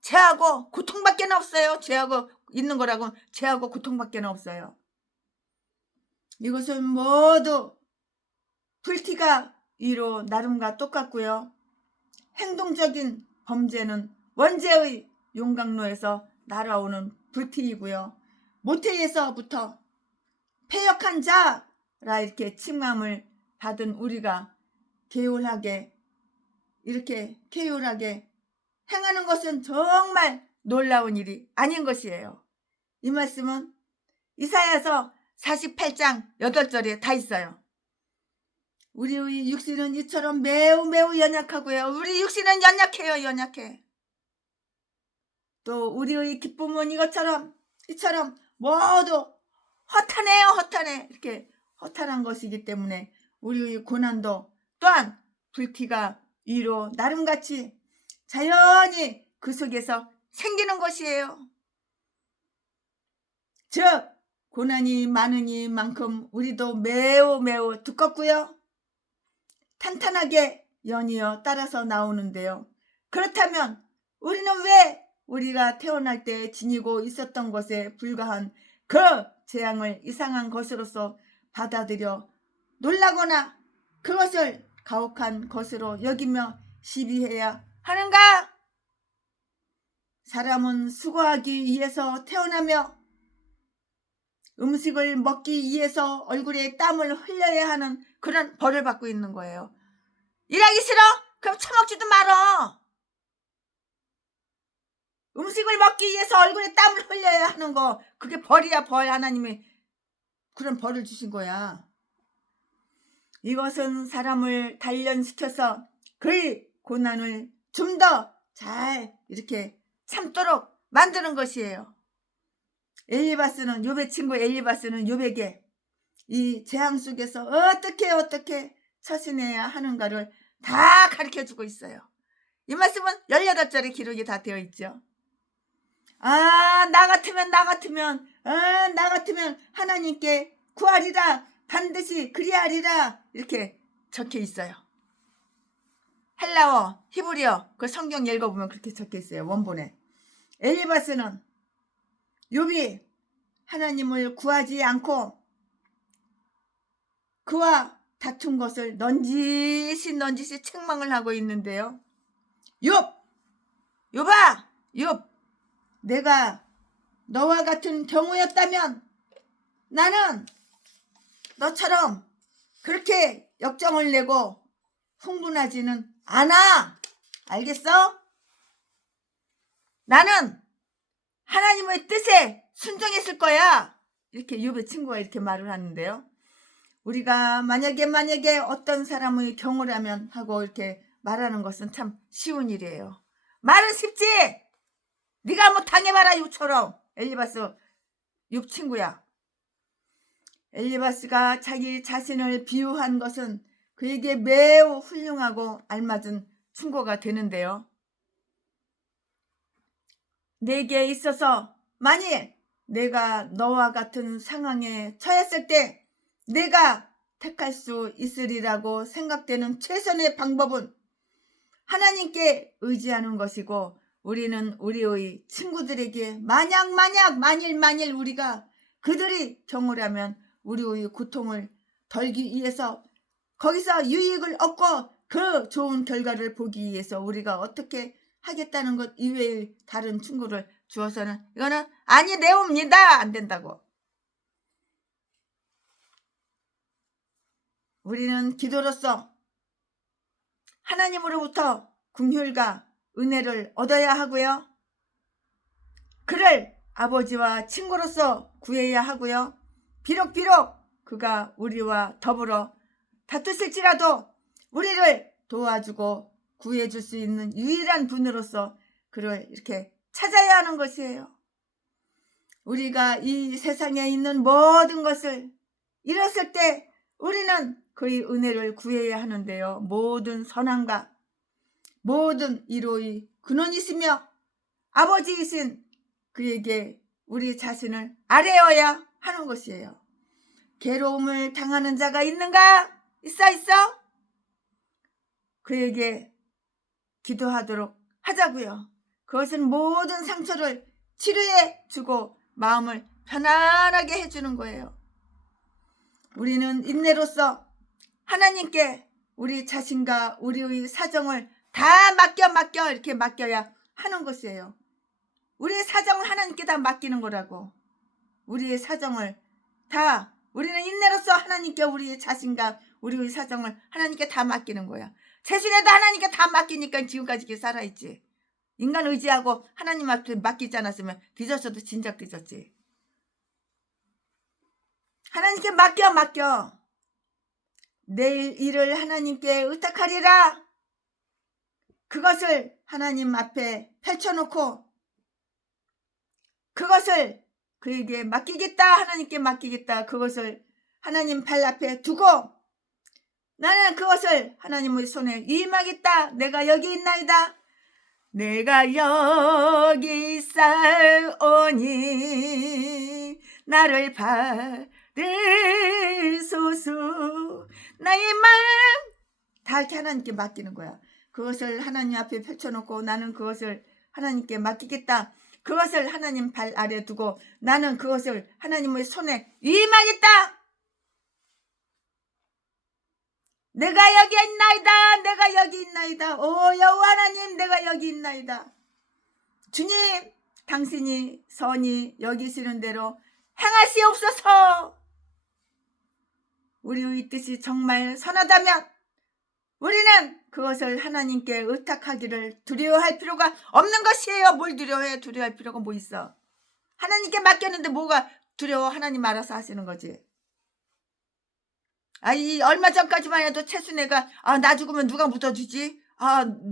죄하고 고통밖에 없어요. 죄하고 있는 거라고 죄하고 고통밖에 없어요. 이것은 모두 불티가 위로 나름과 똑같고요. 행동적인 범죄는 원죄의 용광로에서 날아오는 불티이고요. 모태에서부터 패역한 자라 이렇게 칭함을 받은 우리가 게을하게 행하는 것은 정말 놀라운 일이 아닌 것이에요. 이 말씀은 이사야서 48장 8절에 다 있어요. 우리의 육신은 이처럼 매우 연약하고요. 우리 육신은 연약해. 또 우리의 기쁨은 이처럼 모두 허탄해. 이렇게 허탄한 것이기 때문에 우리의 고난도 또한 불티가 위로 나름같이 자연히 그 속에서 생기는 것이에요. 즉 고난이 많으니만큼 우리도 매우 두껍고요. 탄탄하게 연이어 따라서 나오는데요. 그렇다면 우리는 왜 우리가 태어날 때 지니고 있었던 것에 불과한 그 재앙을 이상한 것으로서 받아들여 놀라거나 그것을 가혹한 것으로 여기며 시비해야 하는가? 사람은 수고하기 위해서 태어나며 음식을 먹기 위해서 얼굴에 땀을 흘려야 하는 그런 벌을 받고 있는 거예요. 일하기 싫어? 그럼 처먹지도 말어. 음식을 먹기 위해서 얼굴에 땀을 흘려야 하는 거, 그게 벌이야 벌. 하나님이 그런 벌을 주신 거야. 이것은 사람을 단련시켜서 그의 고난을 좀 더 잘 이렇게 참도록 만드는 것이에요. 욥의 친구 엘리바스는 욥에게 이 재앙 속에서 어떻게 처신해야 하는가를 다 가르쳐주고 있어요. 이 말씀은 18절에 기록이 다 되어 있죠. 나 같으면 하나님께 구하리라, 반드시 그리하리라, 이렇게 적혀 있어요. 헬라어, 히브리어, 그 성경 읽어보면 그렇게 적혀 있어요. 원본에. 엘리바스는 욥이 하나님을 구하지 않고 그와 다툰 것을 넌지시 책망을 하고 있는데요. 욥아, 내가 너와 같은 경우였다면 나는 너처럼 그렇게 역정을 내고 흥분하지는 않아. 알겠어? 나는 하나님의 뜻에 순종했을 거야. 이렇게 욥의 친구가 이렇게 말을 하는데요. 우리가 만약에 어떤 사람의 경우라면 하고 이렇게 말하는 것은 참 쉬운 일이에요. 말은 쉽지. 네가 한번 당해봐라. 욥처럼. 엘리바스 욥 친구야. 엘리바스가 자기 자신을 비유한 것은 그에게 매우 훌륭하고 알맞은 충고가 되는데요. 내게 있어서 만일 내가 너와 같은 상황에 처했을 때 내가 택할 수 있으리라고 생각되는 최선의 방법은 하나님께 의지하는 것이고, 우리는 우리의 친구들에게 만일 우리가 그들이 경우라면 우리의 고통을 덜기 위해서 거기서 유익을 얻고 그 좋은 결과를 보기 위해서 우리가 어떻게 하겠다는 것 이외의 다른 충고를 주어서는 이거는 아니 내옵니다. 안 된다고. 우리는 기도로서 하나님으로부터 긍휼과 은혜를 얻어야 하고요. 그를 아버지와 친구로서 구해야 하고요. 비록 그가 우리와 더불어 다투실지라도 우리를 도와주고 구해줄 수 있는 유일한 분으로서 그를 이렇게 찾아야 하는 것이에요. 우리가 이 세상에 있는 모든 것을 잃었을 때 우리는 그의 은혜를 구해야 하는데요. 모든 선함과 모든 위로의 근원이시며 아버지이신 그에게 우리 자신을 아뢰어야 하는 것이에요. 괴로움을 당하는 자가 있는가? 있어? 그에게 기도하도록 하자고요. 그것은 모든 상처를 치료해 주고 마음을 편안하게 해주는 거예요. 우리는 인내로서 하나님께 우리 자신과 우리의 사정을 다 맡겨 이렇게 맡겨야 하는 것이에요. 우리의 사정을 하나님께 다 맡기는 거라고. 우리의 사정을 다 우리는 인내로서 하나님께 우리의 자신과 우리의 사정을 하나님께 다 맡기는 거야. 최순애도 하나님께 다 맡기니까 지금까지 이렇게 살아있지. 인간 의지하고 하나님 앞에 맡기지 않았으면 뒤졌어도 진작 뒤졌지. 하나님께 맡겨. 내일 일을 하나님께 의탁하리라. 그것을 하나님 앞에 펼쳐놓고 그것을 그에게 맡기겠다. 하나님께 맡기겠다. 그것을 하나님 발 앞에 두고 나는 그것을 하나님의 손에 임하겠다. 내가 여기 있나이다. 내가 여기 있사오니 나를 받으소서. 나의 마음 다 이렇게 하나님께 맡기는 거야. 그것을 하나님 앞에 펼쳐놓고 나는 그것을 하나님께 맡기겠다. 그것을 하나님 발 아래 두고 나는 그것을 하나님의 손에 임하겠다. 내가 여기 있나이다. 내가 여기 있나이다. 오 여호와 하나님 내가 여기 있나이다. 주님 당신이 선히 여기시는 대로 행하시옵소서. 우리의 뜻이 정말 선하다면 우리는 그것을 하나님께 의탁하기를 두려워할 필요가 없는 것이에요. 뭘 두려워해? 두려워할 필요가 뭐 있어? 하나님께 맡겼는데 뭐가 두려워? 하나님 알아서 하시는 거지. 이 얼마 전까지만 해도 최순애가 나 죽으면 누가 묻어주지?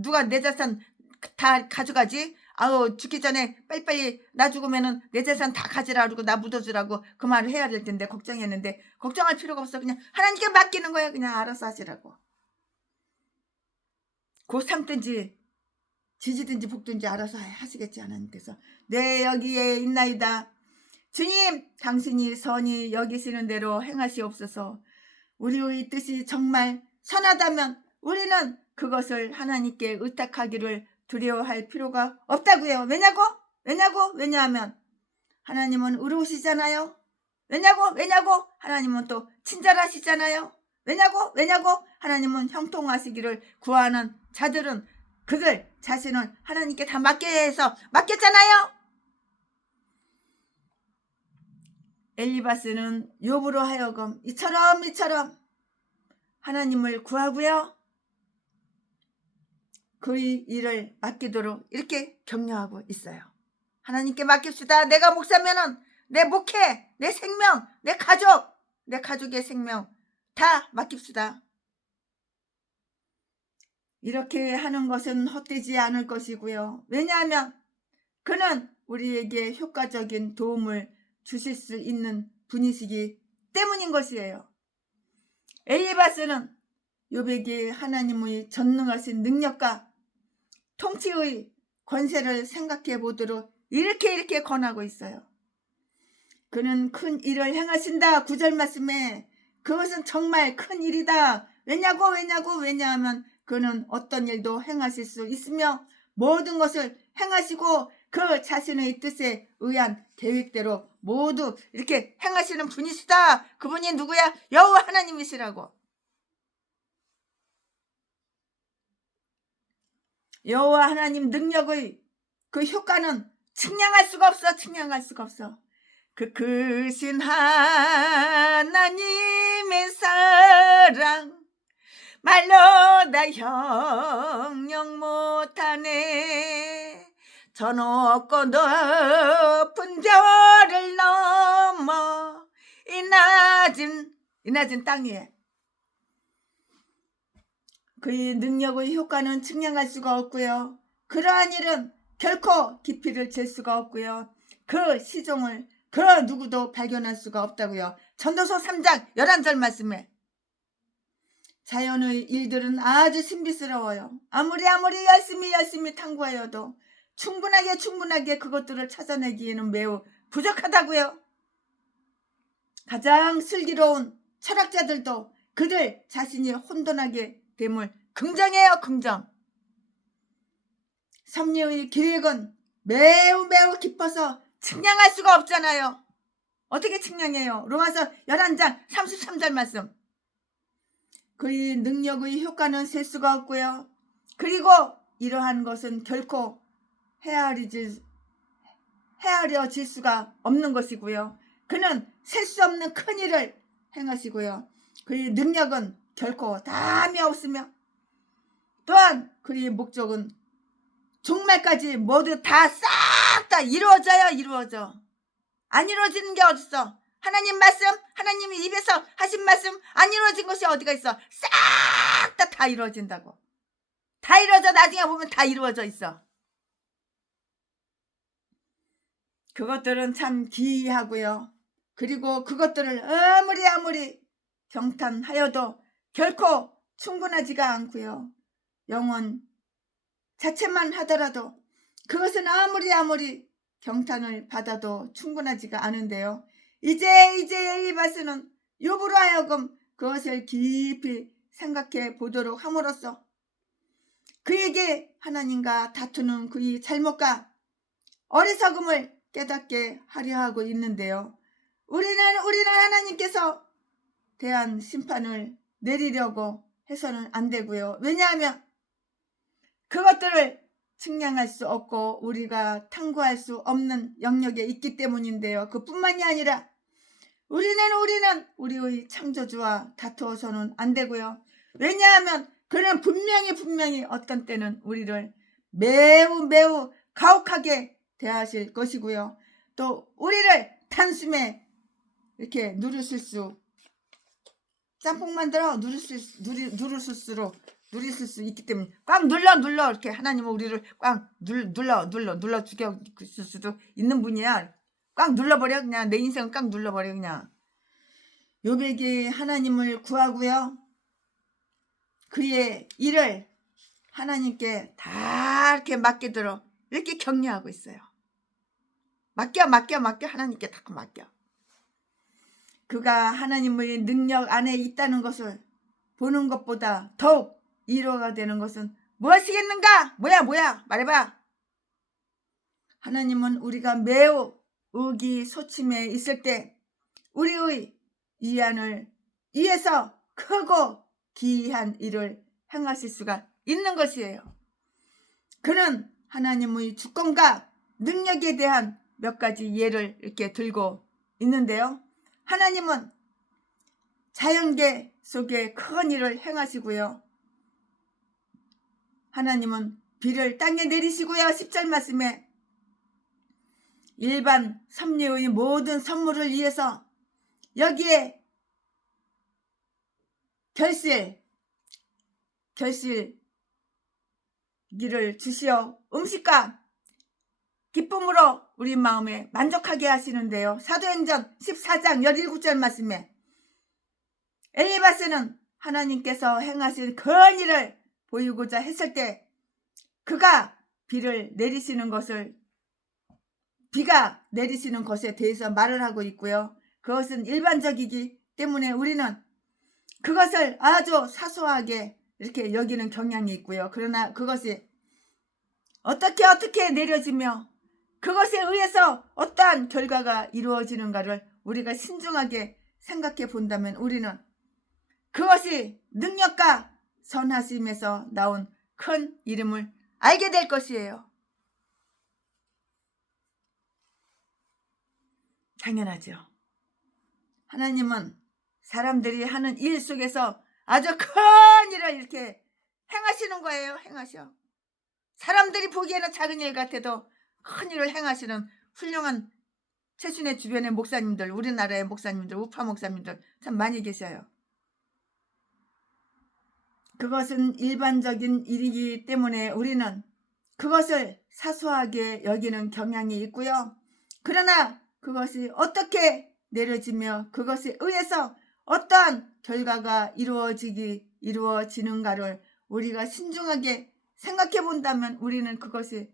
누가 내 재산 다 가져가지? 죽기 전에 빨리빨리 나 죽으면은 내 재산 다 가지라 그러고 나 묻어주라고 그 말을 해야 될 텐데 걱정했는데 걱정할 필요가 없어. 그냥 하나님께 맡기는 거야. 그냥 알아서 하시라고. 곧 상든지 지지든지 볶든지 알아서 하시겠지. 하나님께서 내 여기에 있나이다. 주님 당신이 선히 여기시는 대로 행하시옵소서. 우리의 뜻이 정말 선하다면 우리는 그것을 하나님께 의탁하기를 두려워할 필요가 없다고요. 왜냐하면 하나님은 의로우시잖아요. 왜냐고 하나님은 또 친절하시잖아요. 왜냐고 하나님은 형통하시기를 구하는 자들은 그들 자신을 하나님께 다 맡겨야 해서 맡겼잖아요. 엘리바스는 욥으로 하여금 이처럼 하나님을 구하고요. 그의 일을 맡기도록 이렇게 격려하고 있어요. 하나님께 맡깁시다. 내가 목사면은 내 목회, 내 생명, 내 가족의 생명 다 맡깁시다. 이렇게 하는 것은 헛되지 않을 것이고요. 왜냐하면 그는 우리에게 효과적인 도움을 주실 수 있는 분이시기 때문인 것이에요. 엘리바스는 욥에게 하나님의 전능하신 능력과 통치의 권세를 생각해 보도록 이렇게 권하고 있어요. 그는 큰 일을 행하신다. 9절 말씀에 그것은 정말 큰 일이다. 왜냐하면 그는 어떤 일도 행하실 수 있으며 모든 것을 행하시고 그 자신의 뜻에 의한 계획대로 모두 이렇게 행하시는 분이시다. 그분이 누구야? 여호와 하나님이시라고. 여호와 하나님 능력의 그 효과는 측량할 수가 없어. 측량할 수가 없어. 그 크신 하나님의 사랑 말로 다 형용 못하네. 저 높고 높은 별을 넘어 이 낮은 땅 위에 그의 능력의 효과는 측량할 수가 없고요. 그러한 일은 결코 깊이를 잴 수가 없고요. 그 시종을 그 누구도 발견할 수가 없다고요. 전도서 3장 11절 말씀에 자연의 일들은 아주 신비스러워요. 아무리 열심히 탐구하여도 충분하게 그것들을 찾아내기에는 매우 부족하다고요. 가장 슬기로운 철학자들도 그들 자신이 혼돈하게 됨을 긍정해요. 긍정. 섭리의 계획은 매우 깊어서 측량할 수가 없잖아요. 어떻게 측량해요? 로마서 11장 33절 말씀. 그의 능력의 효과는 셀 수가 없고요. 그리고 이러한 것은 결코 헤아려질 수가 없는 것이고요. 그는 셀 수 없는 큰 일을 행하시고요. 그의 능력은 결코 다함이 없으며 또한 그의 목적은 종말까지 모두 다 싹 다 이루어져. 안 이루어지는 게 어딨어. 하나님 말씀, 하나님이 입에서 하신 말씀 안 이루어진 것이 어디가 있어. 싹 다 이루어진다고. 다 이루어져. 나중에 보면 다 이루어져 있어. 그것들은 참 기이하고요. 그리고 그것들을 아무리 경탄하여도 결코 충분하지가 않고요. 영혼 자체만 하더라도 그것은 아무리 경탄을 받아도 충분하지가 않은데요. 이제 엘리바스는 욥으로 하여금 그것을 깊이 생각해 보도록 함으로써 그에게 하나님과 다투는 그의 잘못과 어리석음을 깨닫게 하려 하고 있는데요. 우리는 하나님께서 대한 심판을 내리려고 해서는 안 되고요. 왜냐하면 그것들을 측량할 수 없고 우리가 탐구할 수 없는 영역에 있기 때문인데요. 그뿐만이 아니라 우리는 우리의 창조주와 다투어서는 안 되고요. 왜냐하면 그는 분명히 어떤 때는 우리를 매우 가혹하게 대하실 것이고요. 또 우리를 단숨에 이렇게 누르실 수 짬뽕 만들어 누르실 수 있기 때문에 꽉 눌러 이렇게 하나님은 우리를 꽉 눌러 죽였을 수도 있는 분이야. 꽉 눌러버려. 그냥 내 인생을 꽉 눌러버려. 그냥 욥에게 하나님을 구하고요. 그의 일을 하나님께 다 이렇게 맡기도록 이렇게 격려하고 있어요. 맡겨 하나님께 다 맡겨. 그가 하나님의 능력 안에 있다는 것을 보는 것보다 더욱 이로가 되는 것은 무엇이겠는가? 뭐야 말해봐. 하나님은 우리가 매우 의기소침해 있을 때 우리의 위안을 위해서 크고 기이한 일을 행하실 수가 있는 것이에요. 그는 하나님의 주권과 능력에 대한 몇 가지 예를 이렇게 들고 있는데요. 하나님은 자연계 속에 큰 일을 행하시고요. 하나님은 비를 땅에 내리시고요. 10절 말씀에 일반 섭리의 모든 선물을 위해서 여기에 결실기를 주시어 음식과 기쁨으로 우리 마음에 만족하게 하시는데요. 사도행전 14장 17절 말씀에 엘리바스는 하나님께서 행하신 큰 일을 보이고자 했을 때 비가 내리시는 것에 대해서 말을 하고 있고요. 그것은 일반적이기 때문에 우리는 그것을 아주 사소하게 이렇게 여기는 경향이 있고요. 그러나 그것이 어떻게 내려지며 그것에 의해서 어떠한 결과가 이루어지는가를 우리가 신중하게 생각해 본다면 우리는 그것이 능력과 선하심에서 나온 큰 이름을 알게 될 것이에요. 당연하죠. 하나님은 사람들이 하는 일 속에서 아주 큰 일을 이렇게 행하시는 거예요. 행하셔. 사람들이 보기에는 작은 일 같아도 큰 일을 행하시는 훌륭한 최순의 주변의 목사님들, 우리나라의 목사님들, 우파 목사님들 참 많이 계셔요. 그것은 일반적인 일이기 때문에 우리는 그것을 사소하게 여기는 경향이 있고요. 그러나 그것이 어떻게 내려지며 그것에 의해서 어떠한 결과가 이루어지는가를 우리가 신중하게 생각해 본다면 우리는 그것이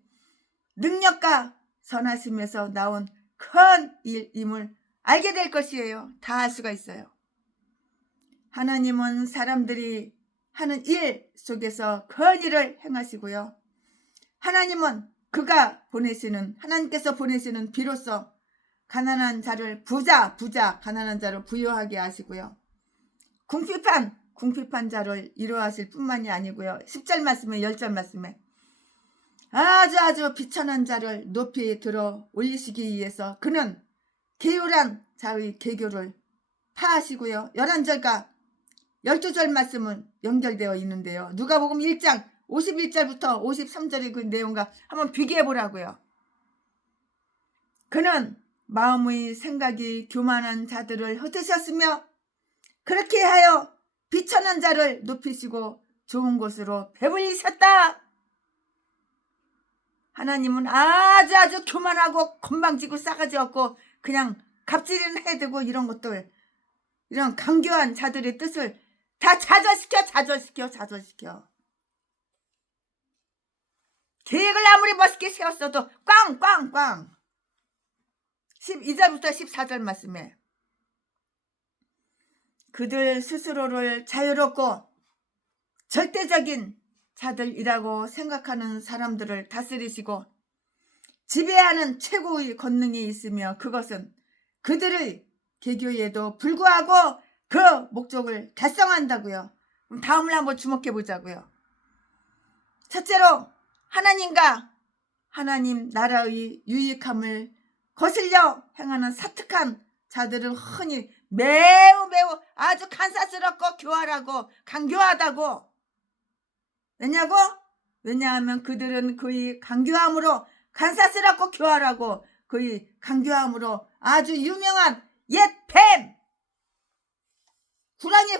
능력과 선하심에서 나온 큰 일임을 알게 될 것이에요. 다 알 수가 있어요. 하나님은 사람들이 하는 일 속에서 큰 일을 행하시고요. 하나님은 하나님께서 보내시는 비로소 가난한 자를 가난한 자를 부유하게 하시고요. 궁핍한 자를 이루하실 뿐만이 아니고요. 10절 말씀에 10절 말씀에 아주 비천한 자를 높이 들어 올리시기 위해서 그는 게으란 자의 계교를 파하시고요. 11절과 12절 말씀은 연결되어 있는데요. 누가복음 1장 51절부터 53절의 그 내용과 한번 비교해 보라고요. 그는 마음의 생각이 교만한 자들을 흩으셨으며 그렇게 하여 비천한 자를 높이시고 좋은 곳으로 배불리셨다. 하나님은 아주 교만하고 건방지고 싸가지 없고 그냥 갑질이나 해대고 이런 것들, 이런 강교한 자들의 뜻을 다 좌절시켜. 계획을 아무리 멋있게 세웠어도 꽝. 12절부터 14절 말씀에 그들 스스로를 자유롭고 절대적인 자들이라고 생각하는 사람들을 다스리시고 지배하는 최고의 권능이 있으며 그것은 그들의 개교에도 불구하고 그 목적을 달성한다고요. 다음을 한번 주목해 보자고요. 첫째로 하나님과 하나님 나라의 유익함을 거슬려 행하는 사특한 자들은 흔히 매우 아주 간사스럽고 교활하고 강교하다고. 왜냐하면 그들은 그의 강교함으로 간사스럽고 교활하고 그의 강교함으로 아주 유명한 옛뱀, 구렁이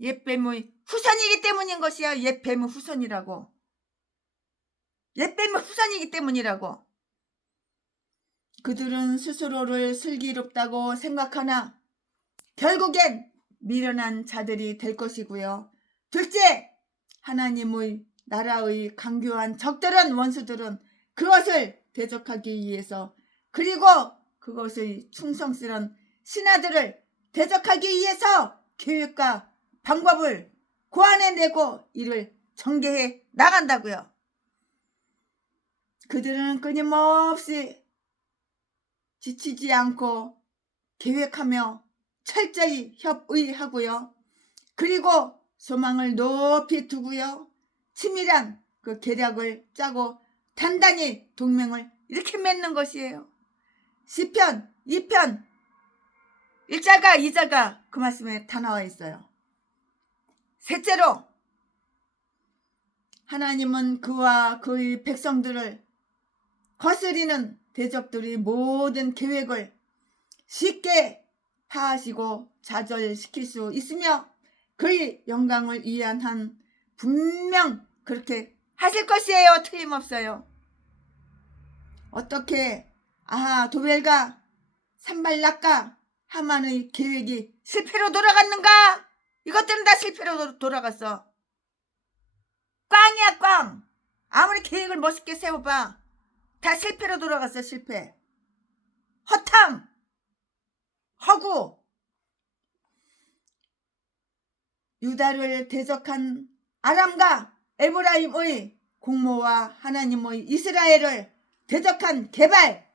옛뱀의 후손이기 때문인 것이야. 옛뱀의 후손이라고. 옛뱀의 후손이기 때문이라고. 그들은 스스로를 슬기롭다고 생각하나 결국엔 미련한 자들이 될 것이고요. 둘째, 하나님의 나라의 강교한 적들은 원수들은 그것을 대적하기 위해서 그리고 그것의 충성스러운 신하들을 대적하기 위해서 계획과 방법을 고안해내고 이를 전개해 나간다고요. 그들은 끊임없이 지치지 않고 계획하며 철저히 협의하고요. 그리고 소망을 높이 두고요. 치밀한 그 계략을 짜고 단단히 동맹을 이렇게 맺는 것이에요. 시편 2편 1절과 2절과 그 말씀에 다 나와 있어요. 셋째로 하나님은 그와 그의 백성들을 거스리는 대적들의 모든 계획을 쉽게 파하시고 좌절시킬 수 있으며 그의 영광을 위한 한 분명 그렇게 하실 것이에요. 틀림없어요. 어떻게 도벨과 산발락과 하만의 계획이 실패로 돌아갔는가? 이것들은 다 실패로 돌아갔어. 꽝이야 꽝. 아무리 계획을 멋있게 세워봐 다 실패로 돌아갔어. 실패. 허탕 허구. 유다를 대적한 아람과 에브라임의 공모와 하나님의 이스라엘을 대적한 게발,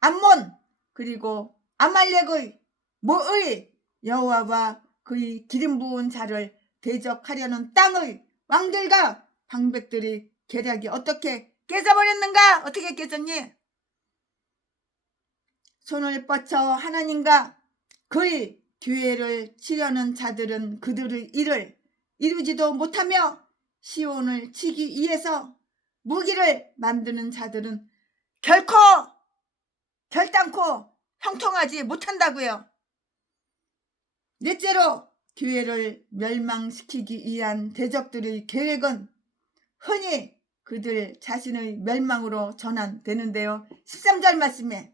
암몬, 그리고 아말렉의 모의 여호와와 그의 기름 부은 자를 대적하려는 땅의 왕들과 방백들이 계략이 어떻게 깨져버렸는가? 어떻게 깨졌니? 손을 뻗쳐 하나님과 그의 교회를 치려는 자들은 그들의 일을 이루지도 못하며 시온을 치기 위해서 무기를 만드는 자들은 결단코 형통하지 못한다고요. 넷째로 교회를 멸망시키기 위한 대적들의 계획은 흔히 그들 자신의 멸망으로 전환되는데요. 13절 말씀에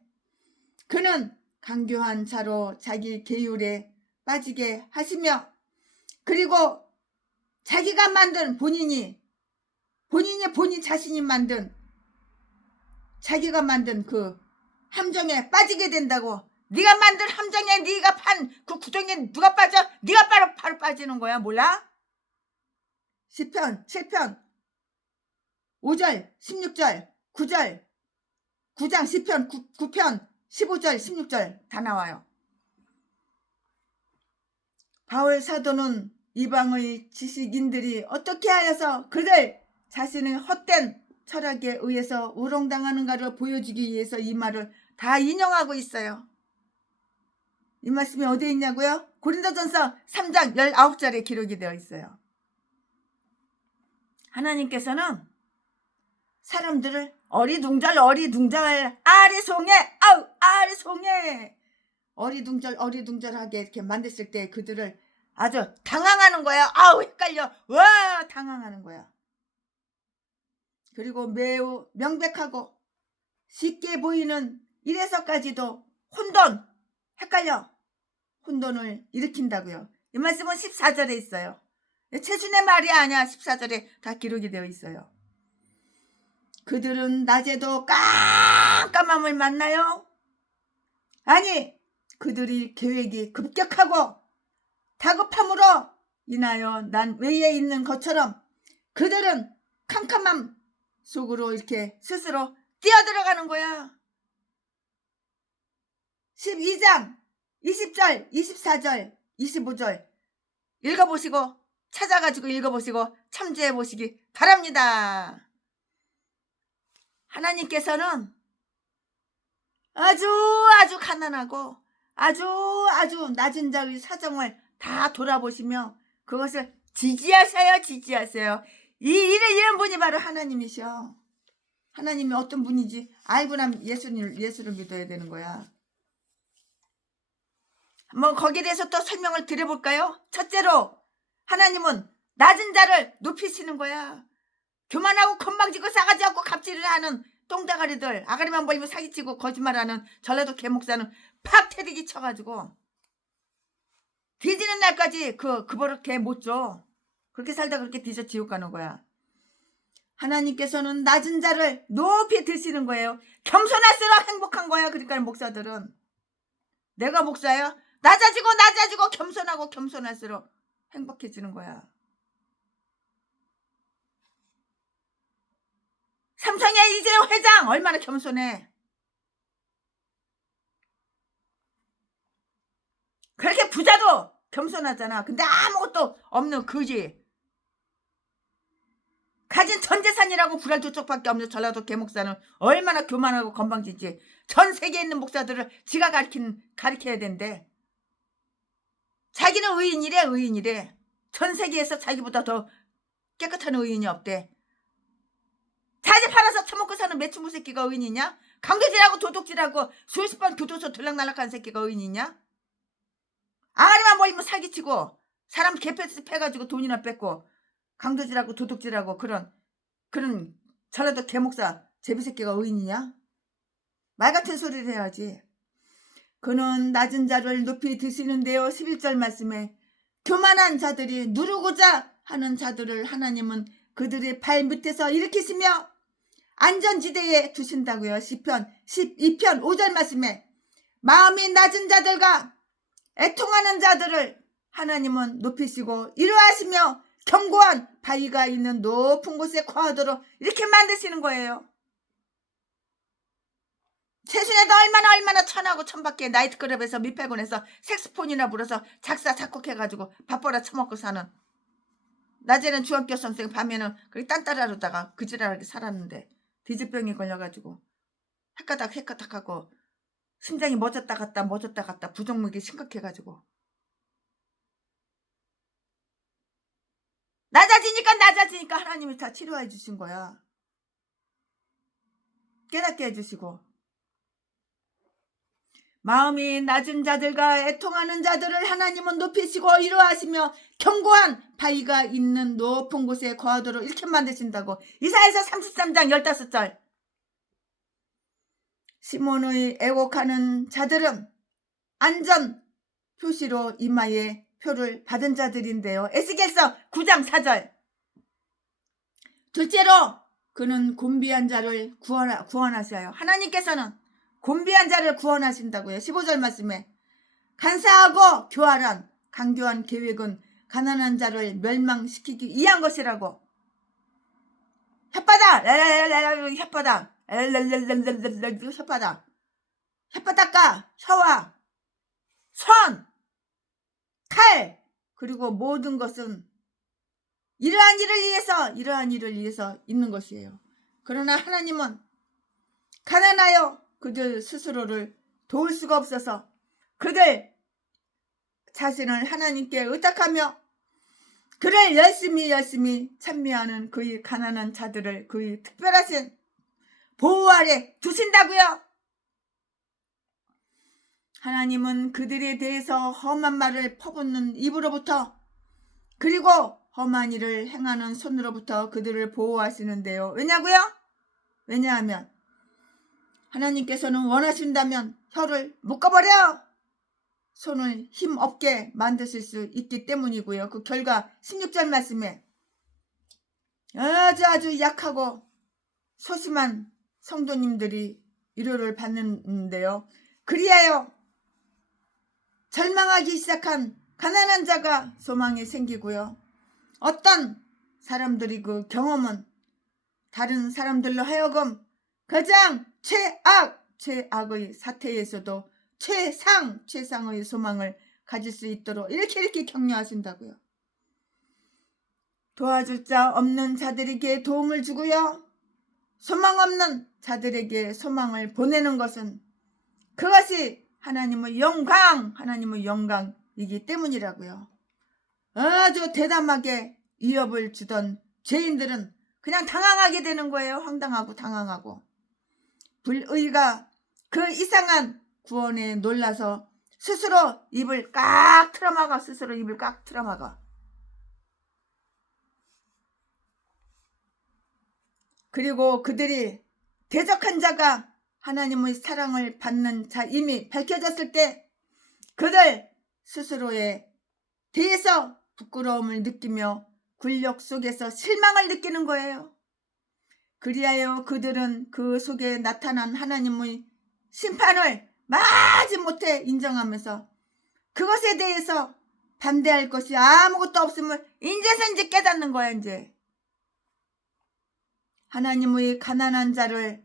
그는 강교한 자로 자기 계율에 빠지게 하시며 그리고 자기가 만든 본인 자신이 만든 자기가 만든 그 함정에 빠지게 된다고. 네가 만든 함정에 네가 판 그 구덩이에 누가 빠져? 네가 바로 빠지는 거야. 몰라? 시편 7편 5절 16절 9절 9장 시편 9편 15절 16절 다 나와요. 바울 사도는 이방의 지식인들이 어떻게 하여서 그들 자신의 헛된 철학에 의해서 우롱당하는가를 보여주기 위해서 이 말을 다 인용하고 있어요. 이 말씀이 어디에 있냐고요? 고린도전서 3장 19절에 기록이 되어 있어요. 하나님께서는 사람들을 어리둥절 아리송해 어리둥절하게 이렇게 만드실 때 그들을 아주 당황하는 거야. 헷갈려. 와, 당황하는 거야. 그리고 매우 명백하고 쉽게 보이는 이래서까지도 헷갈려. 혼돈을 일으킨다고요. 이 말씀은 14절에 있어요. 최준의 말이 아니야. 14절에 다 기록이 되어 있어요. 그들은 낮에도 깜깜함을 만나요. 아니, 그들이 계획이 급격하고 다급함으로 인하여 난 외에 있는 것처럼 그들은 캄캄함 속으로 이렇게 스스로 뛰어들어가는 거야. 12장 20절 24절 25절 읽어보시고 찾아가지고 읽어보시고 참조해 보시기 바랍니다. 하나님께서는 아주 가난하고 아주 낮은 자의 사정을 다 돌아보시며 그것을 지지하세요. 이런 분이 바로 하나님이셔. 하나님이 어떤 분인지 알고 나면 예수를 믿어야 되는 거야. 거기에 대해서 또 설명을 드려볼까요? 첫째로 하나님은 낮은 자를 높이시는 거야. 교만하고 건방지고 싸가지 없고 갑질을 하는 똥대가리들, 아가리만 보이면 사기치고 거짓말하는 전라도 개목사는 팍 태디기 쳐가지고 뒤지는 날까지 그 버릇 개 못 줘. 그렇게 살다 그렇게 뒤져 지옥 가는 거야. 하나님께서는 낮은 자를 높이 드시는 거예요. 겸손할수록 행복한 거야. 그러니까 목사들은 내가 목사야. 낮아지고 겸손할수록 행복해지는 거야. 삼성의 이재용 회장 얼마나 겸손해. 그렇게 부자도 겸손하잖아. 근데 아무것도 없는 거지. 가진 전 재산이라고 불알 두 쪽밖에 없는 전라도 개목사는 얼마나 교만하고 건방지지. 전 세계에 있는 목사들을 지가 가르쳐야 된대. 자기는 의인이래. 전 세계에서 자기보다 더 깨끗한 의인이 없대. 자지 팔아서 처먹고 사는 매춘부 새끼가 의인이냐? 강도질하고 도둑질하고 수십 번 교도소 들락날락한 새끼가 의인이냐? 아가리만 보이면 사기치고 사람 개패스 패가지고 돈이나 뺏고 강도질하고 도둑질하고 그런 전라도 개목사 제비새끼가 의인이냐? 말 같은 소리를 해야지. 그는 낮은 자를 높이 드시는데요. 11절 말씀에 교만한 자들이 누르고자 하는 자들을 하나님은 그들의 발 밑에서 일으키시며 안전지대에 두신다고요. 시편 12편 5절 말씀에 마음이 낮은 자들과 애통하는 자들을 하나님은 높이시고 이루하시며 견고한 바위가 있는 높은 곳에 거하도록 이렇게 만드시는 거예요. 최순애도 얼마나 천하고 천밖에 나이트클럽에서 미팔군에서 색스폰이나 불어서 작사 작곡해가지고 밥벌어 처먹고 사는 낮에는 중학교 선생, 밤에는 그렇게 딴따라로다가 그지랄하게 살았는데 디즈병에 걸려가지고 헷가닥 하고 심장이 멎었다 갔다 부정맥이 심각해가지고 낮아지니까 하나님이 다 치료해 주신 거야. 깨닫게 해주시고 마음이 낮은 자들과 애통하는 자들을 하나님은 높이시고 이루하시며 견고한 바위가 있는 높은 곳에 거하도록 이렇게 만드신다고. 이사야서 33장 15절. 시몬의 애곡하는 자들은 안전 표시로 이마에 표를 받은 자들인데요. 에스겔서 9장 4절. 둘째로 그는 곤비한 자를 구원하셔요. 하나님께서는 곤비한 자를 구원하신다고요. 15절 말씀에 간사하고 교활한 강교한 계획은 가난한 자를 멸망시키기 위한 것이라고. 혓바닥 혓바닥과 혀와 손, 칼, 그리고 모든 것은 이러한 일을 위해서 있는 것이에요. 그러나 하나님은 가난하여 그들 스스로를 도울 수가 없어서 그들 자신을 하나님께 의탁하며 그를 열심히 찬미하는 그의 가난한 자들을 그의 특별하신 보호 아래 두신다고요. 하나님은 그들에 대해서 험한 말을 퍼붓는 입으로부터 그리고 험한 일을 행하는 손으로부터 그들을 보호하시는데요. 왜냐하면 하나님께서는 원하신다면 혀를 묶어버려 손을 힘없게 만드실 수 있기 때문이고요. 그 결과 16절 말씀에 아주 약하고 소심한 성도님들이 위로를 받는데요. 그리하여 절망하기 시작한 가난한 자가 소망이 생기고요. 어떤 사람들이 그 경험은 다른 사람들로 하여금 가장 최악의 사태에서도 최상의 소망을 가질 수 있도록 이렇게 격려하신다고요. 도와줄 자 없는 자들에게 도움을 주고요. 소망 없는 자들에게 소망을 보내는 것은 그것이 하나님의 영광이기 때문이라고요. 아주 대담하게 위협을 주던 죄인들은 그냥 당황하게 되는 거예요. 황당하고 당황하고. 불의가 그 이상한 구원에 놀라서 스스로 입을 꽉 틀어막아. 그리고 그들이 대적한 자가 하나님의 사랑을 받는 자임이 밝혀졌을 때 그들 스스로에 대해서 부끄러움을 느끼며 굴욕 속에서 실망을 느끼는 거예요. 그리하여 그들은 그 속에 나타난 하나님의 심판을 마지못해 인정하면서 그것에 대해서 반대할 것이 아무것도 없음을 이제 깨닫는 거야. 이제 하나님의 가난한 자를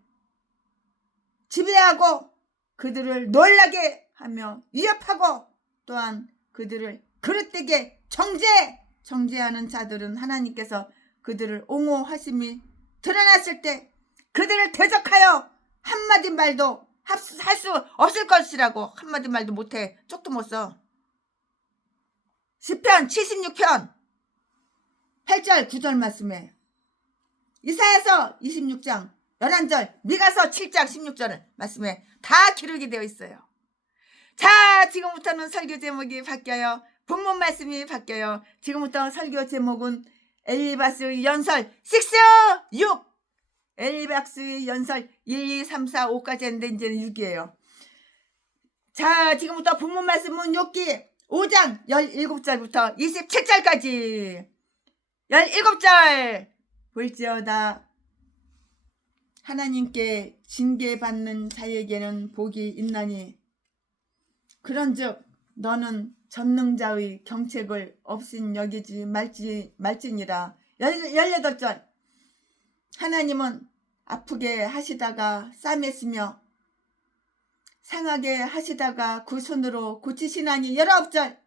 지배하고 그들을 놀라게 하며 위협하고 또한 그들을 그릇되게 정죄하는 자들은 하나님께서 그들을 옹호하심이 드러났을 때 그들을 대적하여 한마디 말도 할 수 없을 것이라고. 한마디 말도 못해. 쪽도 못 써. 시편 76편 8절 9절 말씀에 이사야서 26장 11절 미가서 7장 16절 말씀에 다 기록이 되어 있어요. 자, 지금부터는 설교 제목이 바뀌어요. 본문 말씀이 바뀌어요. 지금부터 설교 제목은 엘리바스의 연설 6 엘리바스의 연설 1, 2, 3, 4, 5까지 했는데 이제는 6이에요. 자, 지금부터 본문 말씀은 욥기 5장 17절부터 27절까지 17절 볼지어다 하나님께 징계받는 자에게는 복이 있나니 그런즉 너는 전능자의 경책을 없인 여기지 말지니라. 18절 하나님은 아프게 하시다가 싸매시며 상하게 하시다가 그 손으로 고치시나니. 19절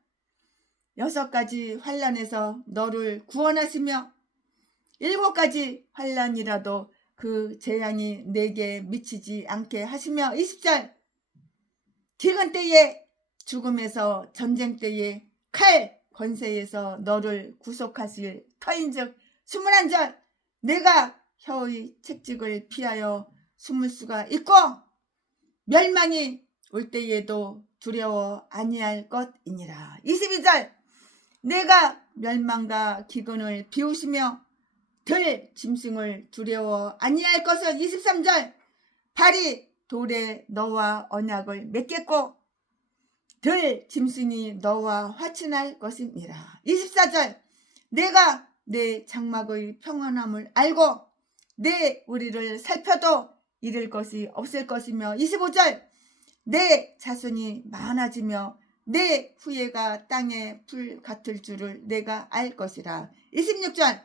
6가지 환난에서 너를 구원하시며 7가지 환난이라도 그 재앙이 내게 미치지 않게 하시며 20절 기근 때에 죽음에서 전쟁 때에 칼 권세에서 너를 구속하실 터인즉 21절 내가 혀의 채찍을 피하여 숨을 수가 있고 멸망이 올 때에도 두려워 아니할 것이니라. 22절 내가 멸망과 기근을 비우시며 들 짐승을 두려워 아니할 것은 23절 발이 돌에 너와 언약을 맺겠고 들 짐승이 너와 화친할 것이니라. 24절 내가 내 장막의 평안함을 알고 내 우리를 살펴도 잃을 것이 없을 것이며 25절 내 자손이 많아지며 내 후예가 땅에 풀 같을 줄을 내가 알 것이라. 26절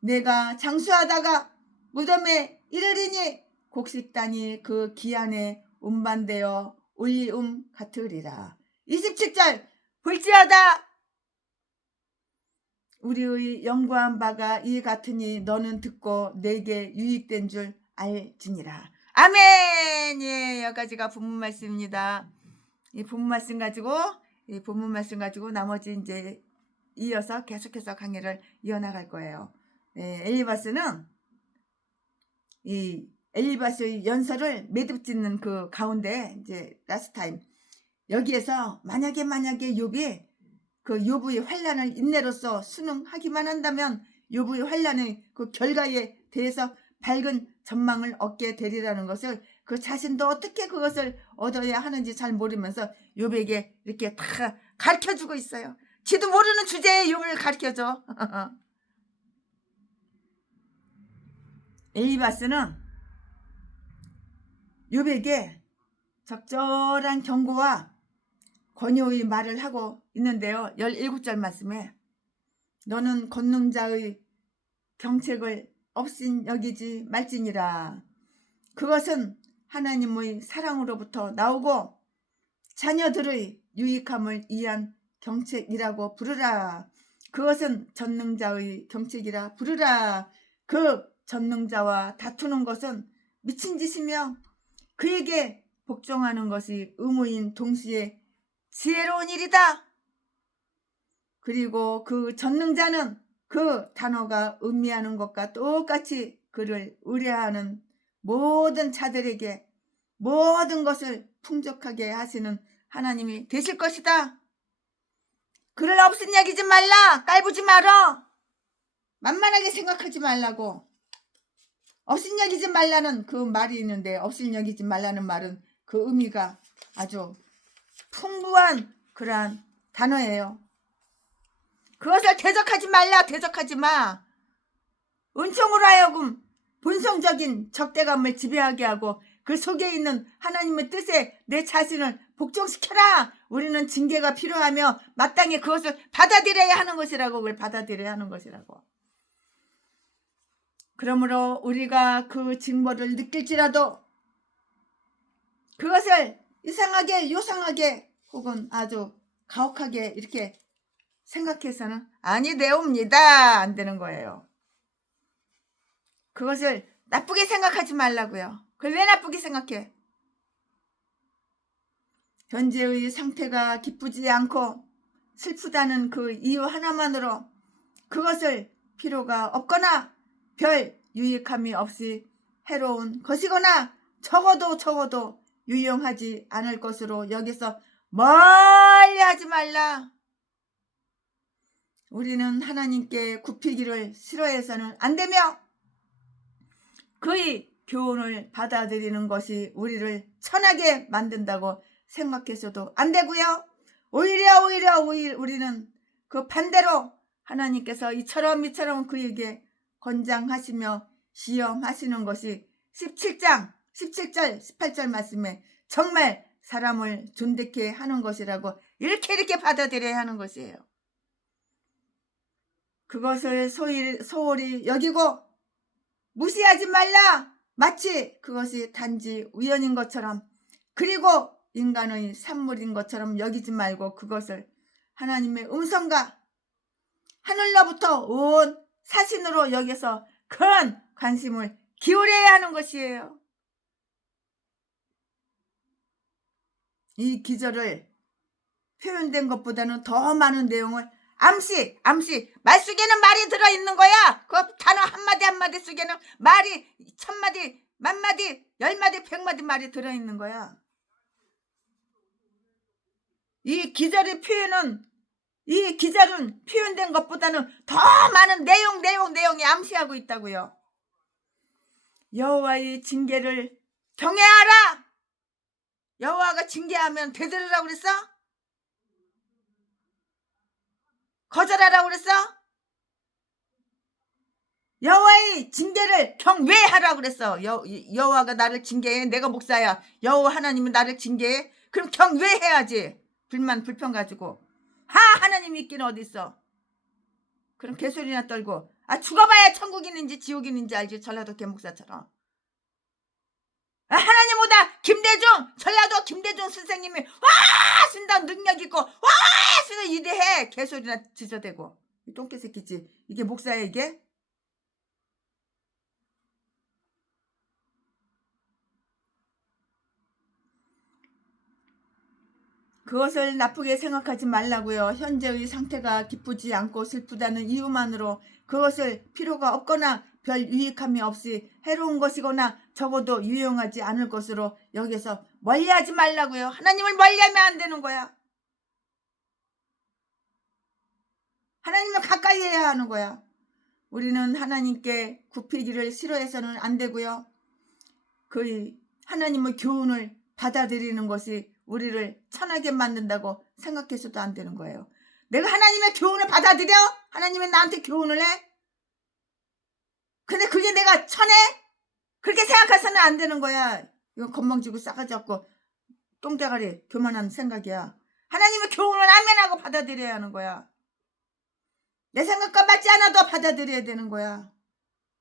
내가 장수하다가 무덤에 이르리니 곡식단이 그 기한에 운반되어 올리움 같으리라. 27절 볼지어다 우리의 연구한 바가 이 같으니 너는 듣고 내게 유익된 줄 알지니라. 아멘. 예, 여기까지가 본문 말씀입니다. 이 본문 말씀 가지고 나머지 이제 이어서 계속해서 강의를 이어나갈 거예요. 예, 엘리바스는 이 엘리바스의 연설을 매듭짓는 그 가운데 이제 라스트 타임 여기에서 만약에 욥이 그 욥의 환난을 인내로서 순응하기만 한다면 욥의 환난의 그 결과에 대해서 밝은 전망을 얻게 되리라는 것을 그 자신도 어떻게 그것을 얻어야 하는지 잘 모르면서 욥에게 이렇게 다 가르쳐주고 있어요. 지도 모르는 주제에 욥을 가르쳐줘. 엘리바스는 욥에게 적절한 경고와 권유의 말을 하고 있는데요. 17절 말씀에 너는 권능자의 경책을 없인 여기지 말지니라. 그것은 하나님의 사랑으로부터 나오고 자녀들의 유익함을 위한 경책이라고 부르라. 그것은 전능자의 경책이라 부르라. 그 전능자와 다투는 것은 미친 짓이며 그에게 복종하는 것이 의무인 동시에 지혜로운 일이다. 그리고 그 전능자는 그 단어가 의미하는 것과 똑같이 그를 의뢰하는 모든 자들에게 모든 것을 풍족하게 하시는 하나님이 되실 것이다. 그를 없인 여기지 말라. 깔보지 말어. 만만하게 생각하지 말라고. 없인 여기지 말라는 그 말이 있는데 없인 여기지 말라는 말은 그 의미가 아주 풍부한 그러한 단어예요. 그것을 대적하지 말라. 대적하지 마. 은총으로 하여금 본성적인 적대감을 지배하게 하고 그 속에 있는 하나님의 뜻에 내 자신을 복종시켜라. 우리는 징계가 필요하며 마땅히 그것을 받아들여야 하는 것이라고. 그걸 받아들여야 하는 것이라고. 그러므로 우리가 그 징벌을 느낄지라도 그것을 이상하게 요상하게 혹은 아주 가혹하게 이렇게 생각해서는 아니되옵니다. 안 되는 거예요. 그것을 나쁘게 생각하지 말라고요. 그걸 왜 나쁘게 생각해? 현재의 상태가 기쁘지 않고 슬프다는 그 이유 하나만으로 그것을 필요가 없거나 별 유익함이 없이 해로운 것이거나 적어도 유용하지 않을 것으로 여기서 멀리 하지 말라. 우리는 하나님께 굽히기를 싫어해서는 안 되며 그의 교훈을 받아들이는 것이 우리를 천하게 만든다고 생각해서도 안 되고요. 오히려 우리는 그 반대로 하나님께서 이처럼 그에게 권장하시며 시험하시는 것이 17절 18절 말씀에 정말 사람을 존대케 하는 것이라고 이렇게 받아들여야 하는 것이에요. 그것을 소홀히 여기고 무시하지 말라. 마치 그것이 단지 우연인 것처럼 그리고 인간의 산물인 것처럼 여기지 말고 그것을 하나님의 음성과 하늘로부터 온 사신으로 여기서 큰 관심을 기울여야 하는 것이에요. 이 기절을 표현된 것보다는 더 많은 내용을 암시 말 속에는 말이 들어있는 거야. 그 단어 한마디 한마디 속에는 말이 1000마디, 10,000마디, 10마디, 100마디 말이 들어있는 거야. 이 기절은 표현된 것보다는 더 많은 내용이 암시하고 있다고요. 여호와의 징계를 경외하라. 여호와가 징계하면 되들으라고 그랬어? 거절하라고 그랬어? 여호와의 징계를 경외하라고 그랬어. 여호와가 나를 징계해. 내가 목사야. 여호와 하나님은 나를 징계해. 그럼 경외해야지. 불평 가지고. 하나님 있기는 어디 있어? 그럼 개소리나 떨고. 죽어봐야 천국 있는지 지옥 있는지 알지. 전라도 개목사처럼. 하나님보다 전라도 김대중 선생님이 와 쓴다 능력 있고 와 쓴다 이대해. 개소리나 지저대고. 똥개 새끼지. 이게 목사야 이게? 그것을 나쁘게 생각하지 말라고요. 현재의 상태가 기쁘지 않고 슬프다는 이유만으로 그것을 필요가 없거나 별 유익함이 없이 해로운 것이거나 적어도 유용하지 않을 것으로 여기서 멀리하지 말라고요. 하나님을 멀리하면 안 되는 거야. 하나님을 가까이 해야 하는 거야. 우리는 하나님께 굽히기를 싫어해서는 안 되고요. 그 하나님의 교훈을 받아들이는 것이 우리를 천하게 만든다고 생각해서도 안 되는 거예요. 내가 하나님의 교훈을 받아들여? 하나님이 나한테 교훈을 해? 근데 그게 내가 천해? 그렇게 생각해서는 안 되는 거야. 이건 건방지고 싸가지 없고 똥대가리 교만한 생각이야. 하나님의 교훈을 아멘하고 받아들여야 하는 거야. 내 생각과 맞지 않아도 받아들여야 되는 거야.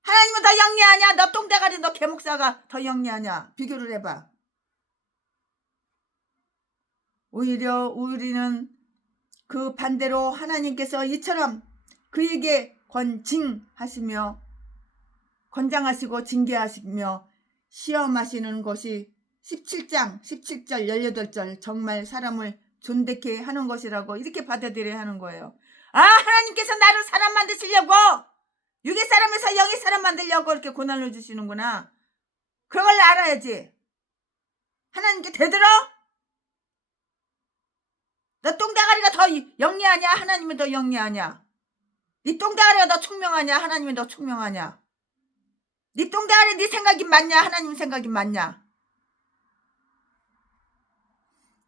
하나님은 더 영리하냐? 너 똥대가리 너 개목사가 더 영리하냐? 비교를 해봐. 오히려 우리는 그 반대로 하나님께서 이처럼 그에게 권장하시고 징계하시며 시험하시는 것이 17장 17절 18절 정말 사람을 존대케 하는 것이라고 이렇게 받아들여야 하는 거예요. 하나님께서 나를 사람 만드시려고 육의 사람에서 영의 사람 만들려고 이렇게 고난을 주시는구나. 그걸 알아야지. 하나님께 되들어? 너 똥대가리가 더 영리하냐? 하나님이 더 영리하냐? 네 똥대가리가 더 총명하냐? 하나님이 더 총명하냐? 네 똥대가리 네 생각이 맞냐? 하나님 생각이 맞냐?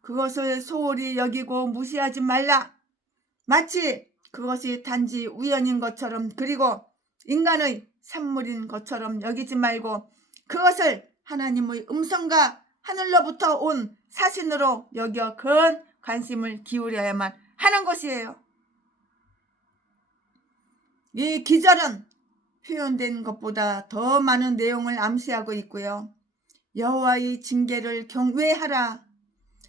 그것을 소홀히 여기고 무시하지 말라. 마치 그것이 단지 우연인 것처럼 그리고 인간의 산물인 것처럼 여기지 말고 그것을 하나님의 음성과 하늘로부터 온 사신으로 여겨 큰 관심을 기울여야만 하는 것이에요. 이 기절은 표현된 것보다 더 많은 내용을 암시하고 있고요. 여호와의 징계를 경외하라.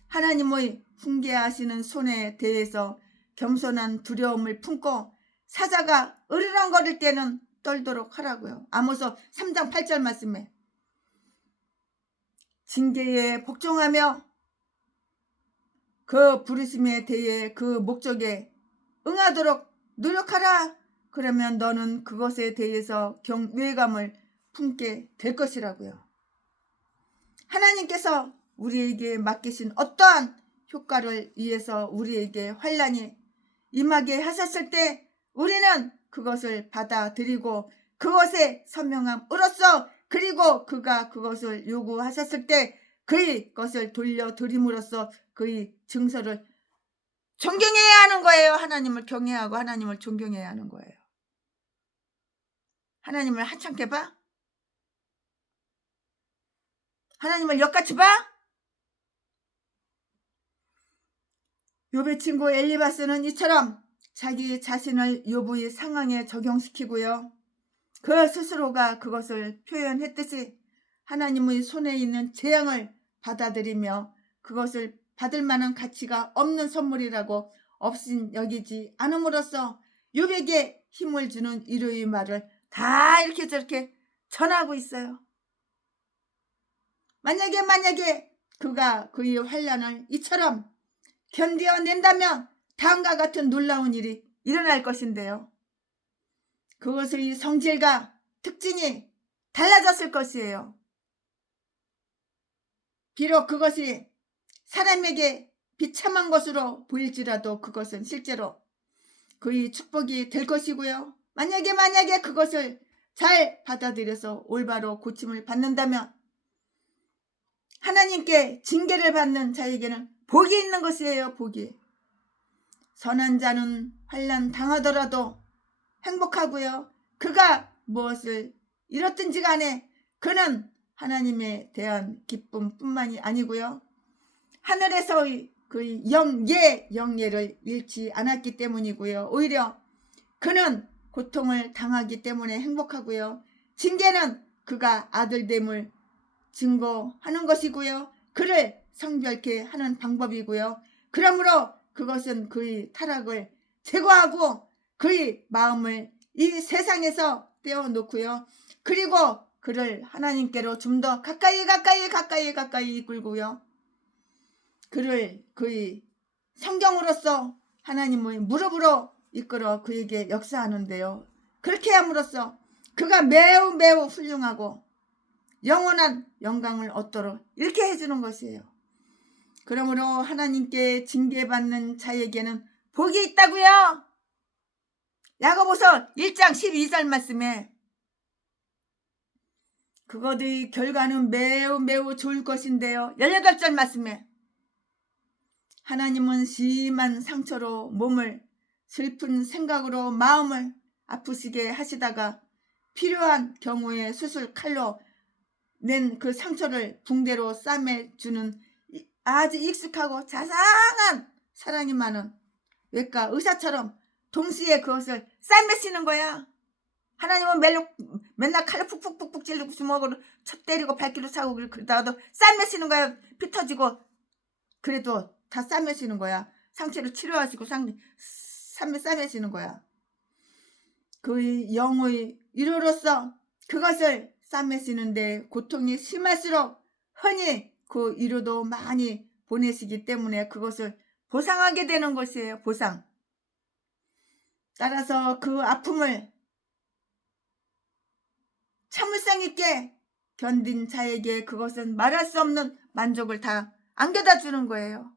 하나님의 훈계하시는 손에 대해서 겸손한 두려움을 품고 사자가 으르렁거릴 때는 떨도록 하라고요. 아모스 3장 8절 말씀에 징계에 복종하며 그 부르심에 대해 그 목적에 응하도록 노력하라. 그러면 너는 그것에 대해서 경외감을 품게 될 것이라고요. 하나님께서 우리에게 맡기신 어떠한 효과를 위해서 우리에게 환난이 임하게 하셨을 때 우리는 그것을 받아들이고 그것에 선명함으로써 그리고 그가 그것을 요구하셨을 때 그의 것을 돌려드림으로써 그의 증서를 존경해야 하는 거예요. 하나님을 경외하고 하나님을 존경해야 하는 거예요. 하나님을 하찮게 봐? 하나님을 역같이 봐? 욥의 친구 엘리바스는 이처럼 자기 자신을 욥의 상황에 적용시키고요. 그 스스로가 그것을 표현했듯이 하나님의 손에 있는 재앙을 받아들이며 그것을 받을 만한 가치가 없는 선물이라고 없인 여기지 않음으로써 욥에게 힘을 주는 위로의 말을 다 이렇게 저렇게 전하고 있어요. 만약에 그가 그의 환난을 이처럼 견뎌낸다면 다음과 같은 놀라운 일이 일어날 것인데요. 그것의 성질과 특징이 달라졌을 것이에요. 비록 그것이 사람에게 비참한 것으로 보일지라도 그것은 실제로 그의 축복이 될 것이고요. 만약에 그것을 잘 받아들여서 올바로 고침을 받는다면 하나님께 징계를 받는 자에게는 복이 있는 것이에요. 복이. 선한 자는 환난 당하더라도 행복하고요. 그가 무엇을 잃었든지 간에 그는 하나님에 대한 기쁨뿐만이 아니고요. 하늘에서의 그 영예를 잃지 않았기 때문이고요. 오히려 그는 고통을 당하기 때문에 행복하고요. 징계는 그가 아들됨을 증거하는 것이고요. 그를 성별케 하는 방법이고요. 그러므로 그것은 그의 타락을 제거하고 그의 마음을 이 세상에서 떼어놓고요. 그리고 그를 하나님께로 좀 더 가까이 이끌고요. 그를 그의 성경으로서 하나님의 무릎으로 이끌어 그에게 역사하는데요. 그렇게 함으로써 그가 매우 훌륭하고 영원한 영광을 얻도록 이렇게 해주는 것이에요. 그러므로 하나님께 징계받는 자에게는 복이 있다고요. 야고보서 1장 12절 말씀에 그것의 결과는 매우 좋을 것인데요. 18절 말씀에 하나님은 심한 상처로 몸을 슬픈 생각으로 마음을 아프시게 하시다가 필요한 경우에 수술 칼로 낸 그 상처를 붕대로 싸매주는 아주 익숙하고 자상한 사랑이 많은 외과 의사처럼 동시에 그것을 싸매시는 거야. 하나님은 맨날 칼로 푹푹 찔르고 주먹으로 쳐 때리고 발길로 차고 그러다가도 싸매시는 거야. 피 터지고 그래도 다 싸매시는 거야. 상처를 치료하시고 싸매시는 거야. 그 영의 위로로서 그것을 싸매시는데 고통이 심할수록 흔히 그 위로도 많이 보내시기 때문에 그것을 보상하게 되는 것이에요. 보상. 따라서 그 아픔을 참을성 있게 견딘 자에게 그것은 말할 수 없는 만족을 다 안겨다 주는 거예요.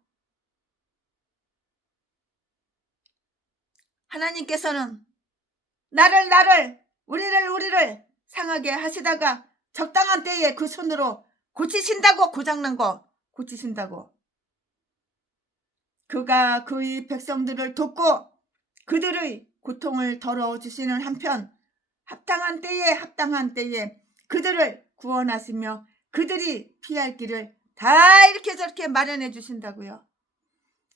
하나님께서는 우리를 상하게 하시다가 적당한 때에 그 손으로 고치신다고. 고장난 거 고치신다고. 그가 그의 백성들을 돕고 그들의 고통을 덜어주시는 한편 합당한 때에 그들을 구원하시며 그들이 피할 길을 다 이렇게 저렇게 마련해 주신다고요.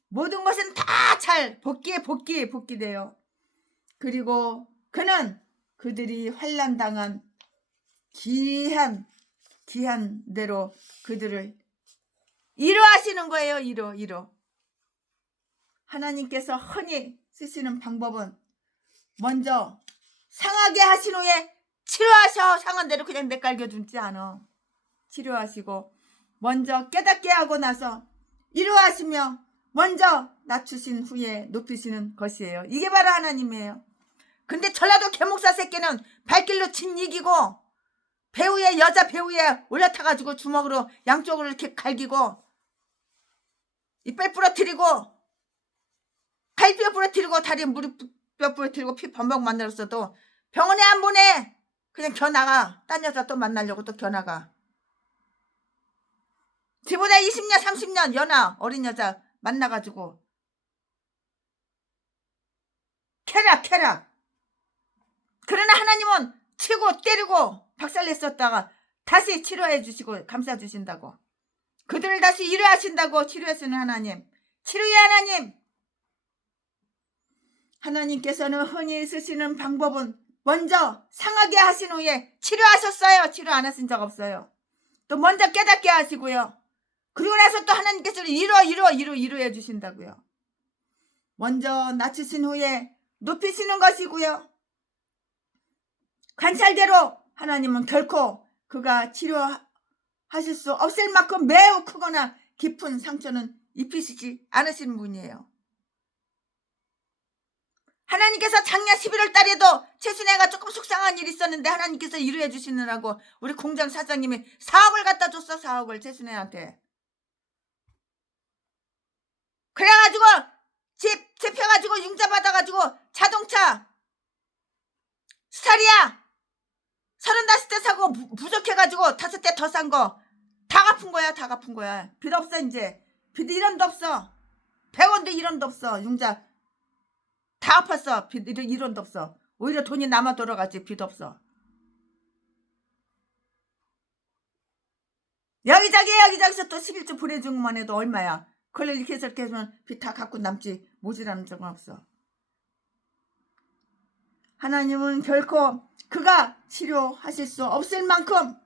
모든 것은 다 잘 복귀돼요. 그리고 그는 그들이 환난당한 귀한 대로 그들을 위로하시는 거예요. 위로. 하나님께서 흔히 쓰시는 방법은 먼저 상하게 하신 후에 치료하셔. 상한 대로 그냥 내깔겨주지 않아. 치료하시고 먼저 깨닫게 하고 나서 위로하시며 먼저 낮추신 후에 높이시는 것이에요. 이게 바로 하나님이에요. 근데 전라도 개목사 새끼는 발길로 진 이기고 여자 배우에 올라타가지고 주먹으로 양쪽으로 이렇게 갈기고 이빨 부러뜨리고 갈뼈 부러뜨리고 다리 무릎뼈 부러뜨리고 피 범벅 만들었어도 병원에 안 보내. 그냥 겨나가. 딴 여자 또 만나려고 또 겨나가. 지보다 20년 30년 연하 어린 여자 만나가지고 쾌락. 그러나 하나님은 치고 때리고 박살냈었다가 다시 치료해 주시고 감싸 주신다고. 그들을 다시 위로하신다고. 치료해주는 하나님. 치료의 하나님. 하나님께서는 흔히 쓰시는 방법은 먼저 상하게 하신 후에 치료하셨어요. 치료 안 하신 적 없어요. 또 먼저 깨닫게 하시고요. 그리고 나서 또 하나님께서는 위로해 주신다고요. 먼저 낮추신 후에 높이시는 것이고요. 관찰대로 하나님은 결코 그가 치료하실 수 없을 만큼 매우 크거나 깊은 상처는 입히시지 않으시는 분이에요. 하나님께서 작년 11월 달에도 최순애가 조금 속상한 일이 있었는데 하나님께서 이루어 주시느라고 우리 공장 사장님이 4억을 갖다 줬어. 4억을 최순애한테. 그래가지고 집 펴가지고 융자 받아가지고 자동차 스타리아 35대 사고 부족해가지고 5대 더 산 거 다 갚은 거야. 다 갚은 거야. 빚 없어 이제. 빚 1원도 없어. 100원도 1원도 없어. 융자 다 갚았어. 빚 1원도 없어. 오히려 돈이 남아 돌아가지. 빚 없어. 여기저기서 또 11조 보내준 것만 해도 얼마야. 그걸 이렇게 해서 이렇게 하면 빚 다 갖고 남지 모자라는 적은 없어. 하나님은 결코 그가 치료하실 수 없을 만큼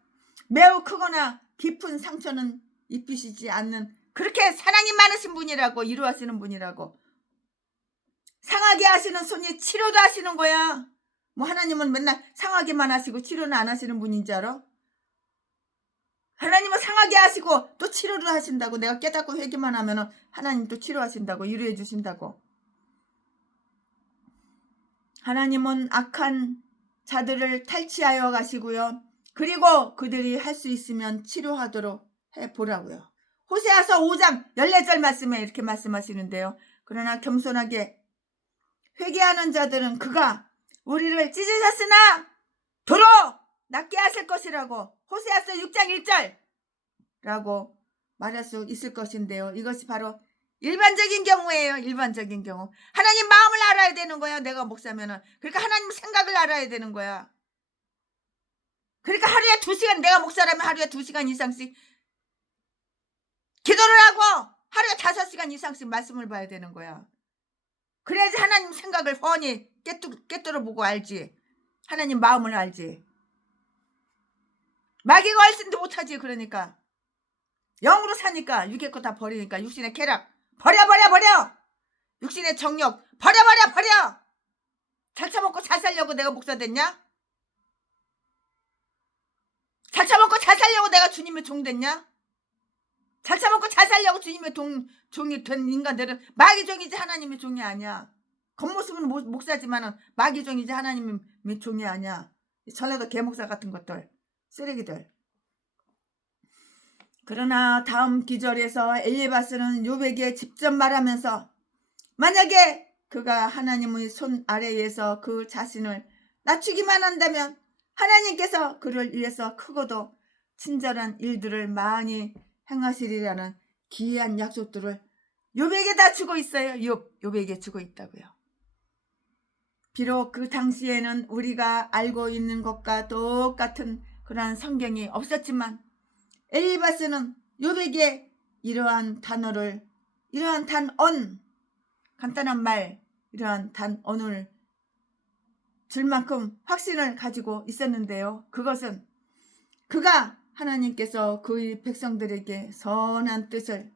매우 크거나 깊은 상처는 입히시지 않는 그렇게 사랑이 많으신 분이라고 이루하시는 분이라고. 상하게 하시는 손이 치료도 하시는 거야. 뭐 하나님은 맨날 상하게만 하시고 치료는 안 하시는 분인 줄 알아? 하나님은 상하게 하시고 또 치료를 하신다고. 내가 깨닫고 회개만 하면 하나님도 치료하신다고. 이루해 주신다고. 하나님은 악한 자들을 탈취하여 가시고요. 그리고 그들이 할 수 있으면 치료하도록 해보라고요. 호세아서 5장 14절 말씀에 이렇게 말씀하시는데요. 그러나 겸손하게 회개하는 자들은 그가 우리를 찢으셨으나 도로 낫게 하실 것이라고 호세아서 6장 1절라고 말할 수 있을 것인데요. 이것이 바로 일반적인 경우예요. 일반적인 경우. 하나님 마음을 알아야 되는 거야. 내가 목사면은. 그러니까 하나님 생각을 알아야 되는 거야. 그러니까 하루에 2시간, 내가 목사라면 하루에 2시간 이상씩 기도를 하고 하루에 5시간 이상씩 말씀을 봐야 되는 거야. 그래야지 하나님 생각을 훤히 깨뚫어 보고 알지. 하나님 마음을 알지. 마귀가 얼씬도 못하지. 그러니까 영으로 사니까 육의 거 다 버리니까 육신의 쾌락 버려. 육신의 정욕 버려. 잘 처먹고 잘 살려고 내가 목사 됐냐? 잘 처먹고 잘 살려고 내가 주님의 종 됐냐? 잘 처먹고 잘 살려고 주님의 종이 된 인간들은 마귀 종이지 하나님의 종이 아니야. 겉모습은 목사지만은 마귀 종이지 하나님의 종이 아니야. 전라도 개목사 같은 것들 쓰레기들. 그러나 다음 기절에서 엘리바스는 욥에게 직접 말하면서 만약에 그가 하나님의 손 아래에서 그 자신을 낮추기만 한다면 하나님께서 그를 위해서 크고도 친절한 일들을 많이 행하시리라는 기이한 약속들을 욥에게 다 주고 있어요. 욥에게 주고 있다고요. 비록 그 당시에는 우리가 알고 있는 것과 똑같은 그러한 성경이 없었지만 엘리바스는 욥에게 이러한 단어를, 이러한 단언, 간단한 말, 이러한 단언을 줄 만큼 확신을 가지고 있었는데요. 그것은 그가 하나님께서 그의 백성들에게 선한 뜻을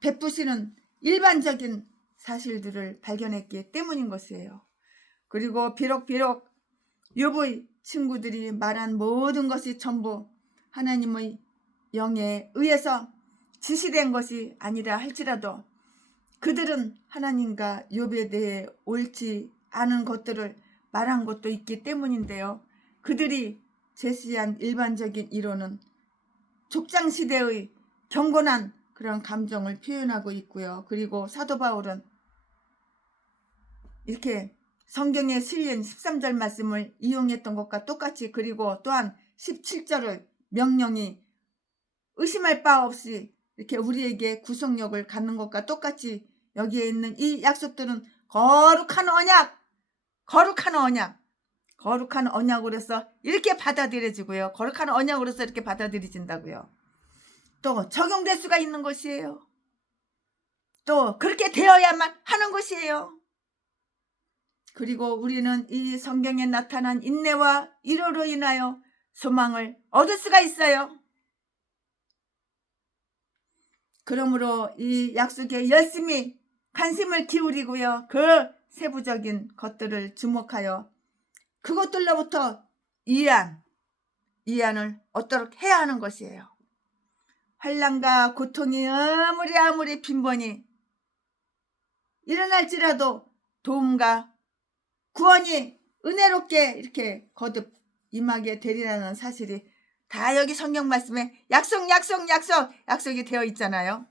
베푸시는 일반적인 사실들을 발견했기 때문인 것이에요. 그리고 비록 욥의 친구들이 말한 모든 것이 전부 하나님의 영에 의해서 지시된 것이 아니라 할지라도 그들은 하나님과 욥에 대해 옳지 않은 것들을 말한 것도 있기 때문인데요. 그들이 제시한 일반적인 이론은 족장시대의 경건한 그런 감정을 표현하고 있고요. 그리고 사도 바울은 이렇게 성경에 실린 13절 말씀을 이용했던 것과 똑같이, 그리고 또한 17절의 명령이 의심할 바 없이 이렇게 우리에게 구속력을 갖는 것과 똑같이 여기에 있는 이 약속들은 거룩한 언약으로서 이렇게 받아들여지고요. 거룩한 언약으로서 이렇게 받아들여진다고요. 또 적용될 수가 있는 것이에요. 또 그렇게 되어야만 하는 것이에요. 그리고 우리는 이 성경에 나타난 인내와 위로로 인하여 소망을 얻을 수가 있어요. 그러므로 이 약속에 열심히 관심을 기울이고요. 그 세부적인 것들을 주목하여 그것들로부터 이해안을 얻도록 해야 하는 것이에요. 환난과 고통이 아무리 빈번히 일어날지라도 도움과 구원이 은혜롭게 이렇게 거듭 임하게 되리라는 사실이 다 여기 성경 말씀에 약속이 되어 있잖아요.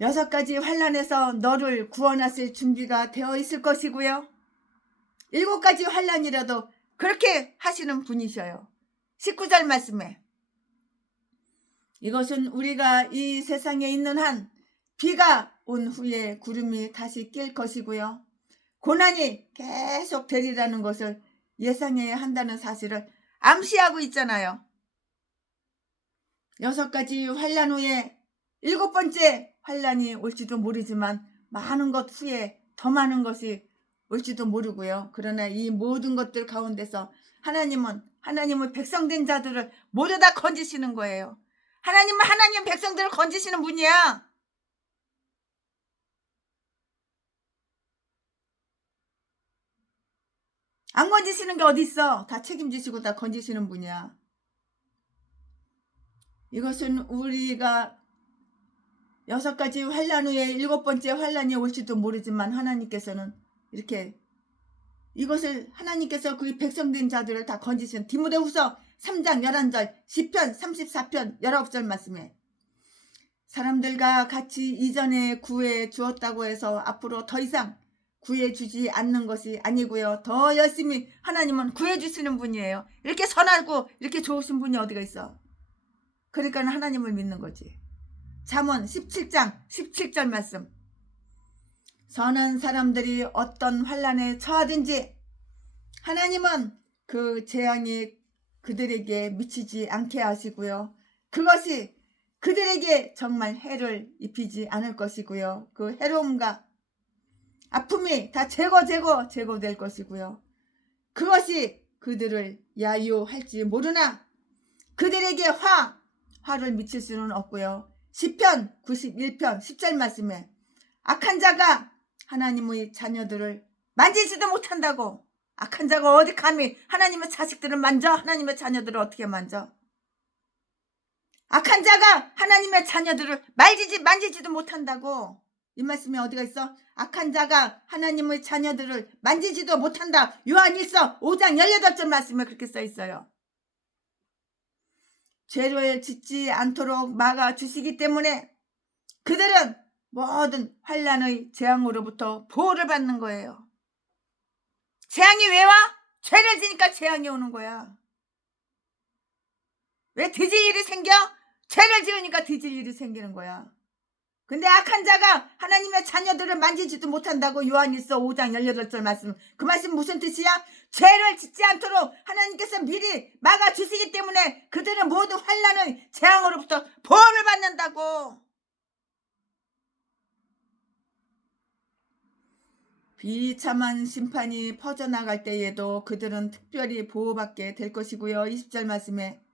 6가지 환난에서 너를 구원하실 준비가 되어 있을 것이고요. 7가지 환난이라도 그렇게 하시는 분이셔요. 19절 말씀에 이것은 우리가 이 세상에 있는 한 비가 온 후에 구름이 다시 낄 것이고요. 고난이 계속 되리라는 것을 예상해야 한다는 사실을 암시하고 있잖아요. 6가지 환난 후에 7번째 환난이 올지도 모르지만 많은 것 후에 더 많은 것이 올지도 모르고요. 그러나 이 모든 것들 가운데서 하나님은 백성된 자들을 모두 다 건지시는 거예요. 하나님 백성들을 건지시는 분이야. 안 건지시는 게 어디 있어? 다 책임지시고 다 건지시는 분이야. 이것은 우리가 6가지 환난 후에 7번째 환난이 올지도 모르지만 하나님께서는 이렇게 이것을 하나님께서 그 백성된 자들을 다 건지신 디모데후서 3장 11절, 시편 34편 19절 말씀에 사람들과 같이 이전에 구해 주었다고 해서 앞으로 더 이상 구해 주지 않는 것이 아니고요. 더 열심히 하나님은 구해 주시는 분이에요. 이렇게 선하고 이렇게 좋으신 분이 어디가 있어? 그러니까 하나님을 믿는 거지. 잠언 17장 17절 말씀 선한 사람들이 어떤 환난에 처하든지 하나님은 그 재앙이 그들에게 미치지 않게 하시고요. 그것이 그들에게 정말 해를 입히지 않을 것이고요. 그 해로움과 아픔이 다 제거될 것이고요. 그것이 그들을 야유할지 모르나 그들에게 화를 미칠 수는 없고요. 시편 91편 10절 말씀에 악한 자가 하나님의 자녀들을 만지지도 못한다고. 악한 자가 어디 감히 하나님의 자식들을 만져? 하나님의 자녀들을 어떻게 만져? 악한 자가 하나님의 자녀들을 만지지도 못한다고. 이 말씀에 어디가 있어? 악한 자가 하나님의 자녀들을 만지지도 못한다. 요한일서 5장 18절 말씀에 그렇게 써 있어요. 죄를 짓지 않도록 막아주시기 때문에 그들은 모든 환난의 재앙으로부터 보호를 받는 거예요. 재앙이 왜 와? 죄를 지니까 재앙이 오는 거야. 왜 뒤질 일이 생겨? 죄를 지으니까 뒤질 일이 생기는 거야. 근데 악한 자가 하나님의 자녀들을 만지지도 못한다고 요한일서 5장 18절 말씀. 그 말씀 무슨 뜻이야? 죄를 짓지 않도록 하나님께서 미리 막아주시기 때문에 그들은 모두 환난의 재앙으로부터 보호를 받는다고. 비참한 심판이 퍼져나갈 때에도 그들은 특별히 보호받게 될 것이고요. 20절 말씀에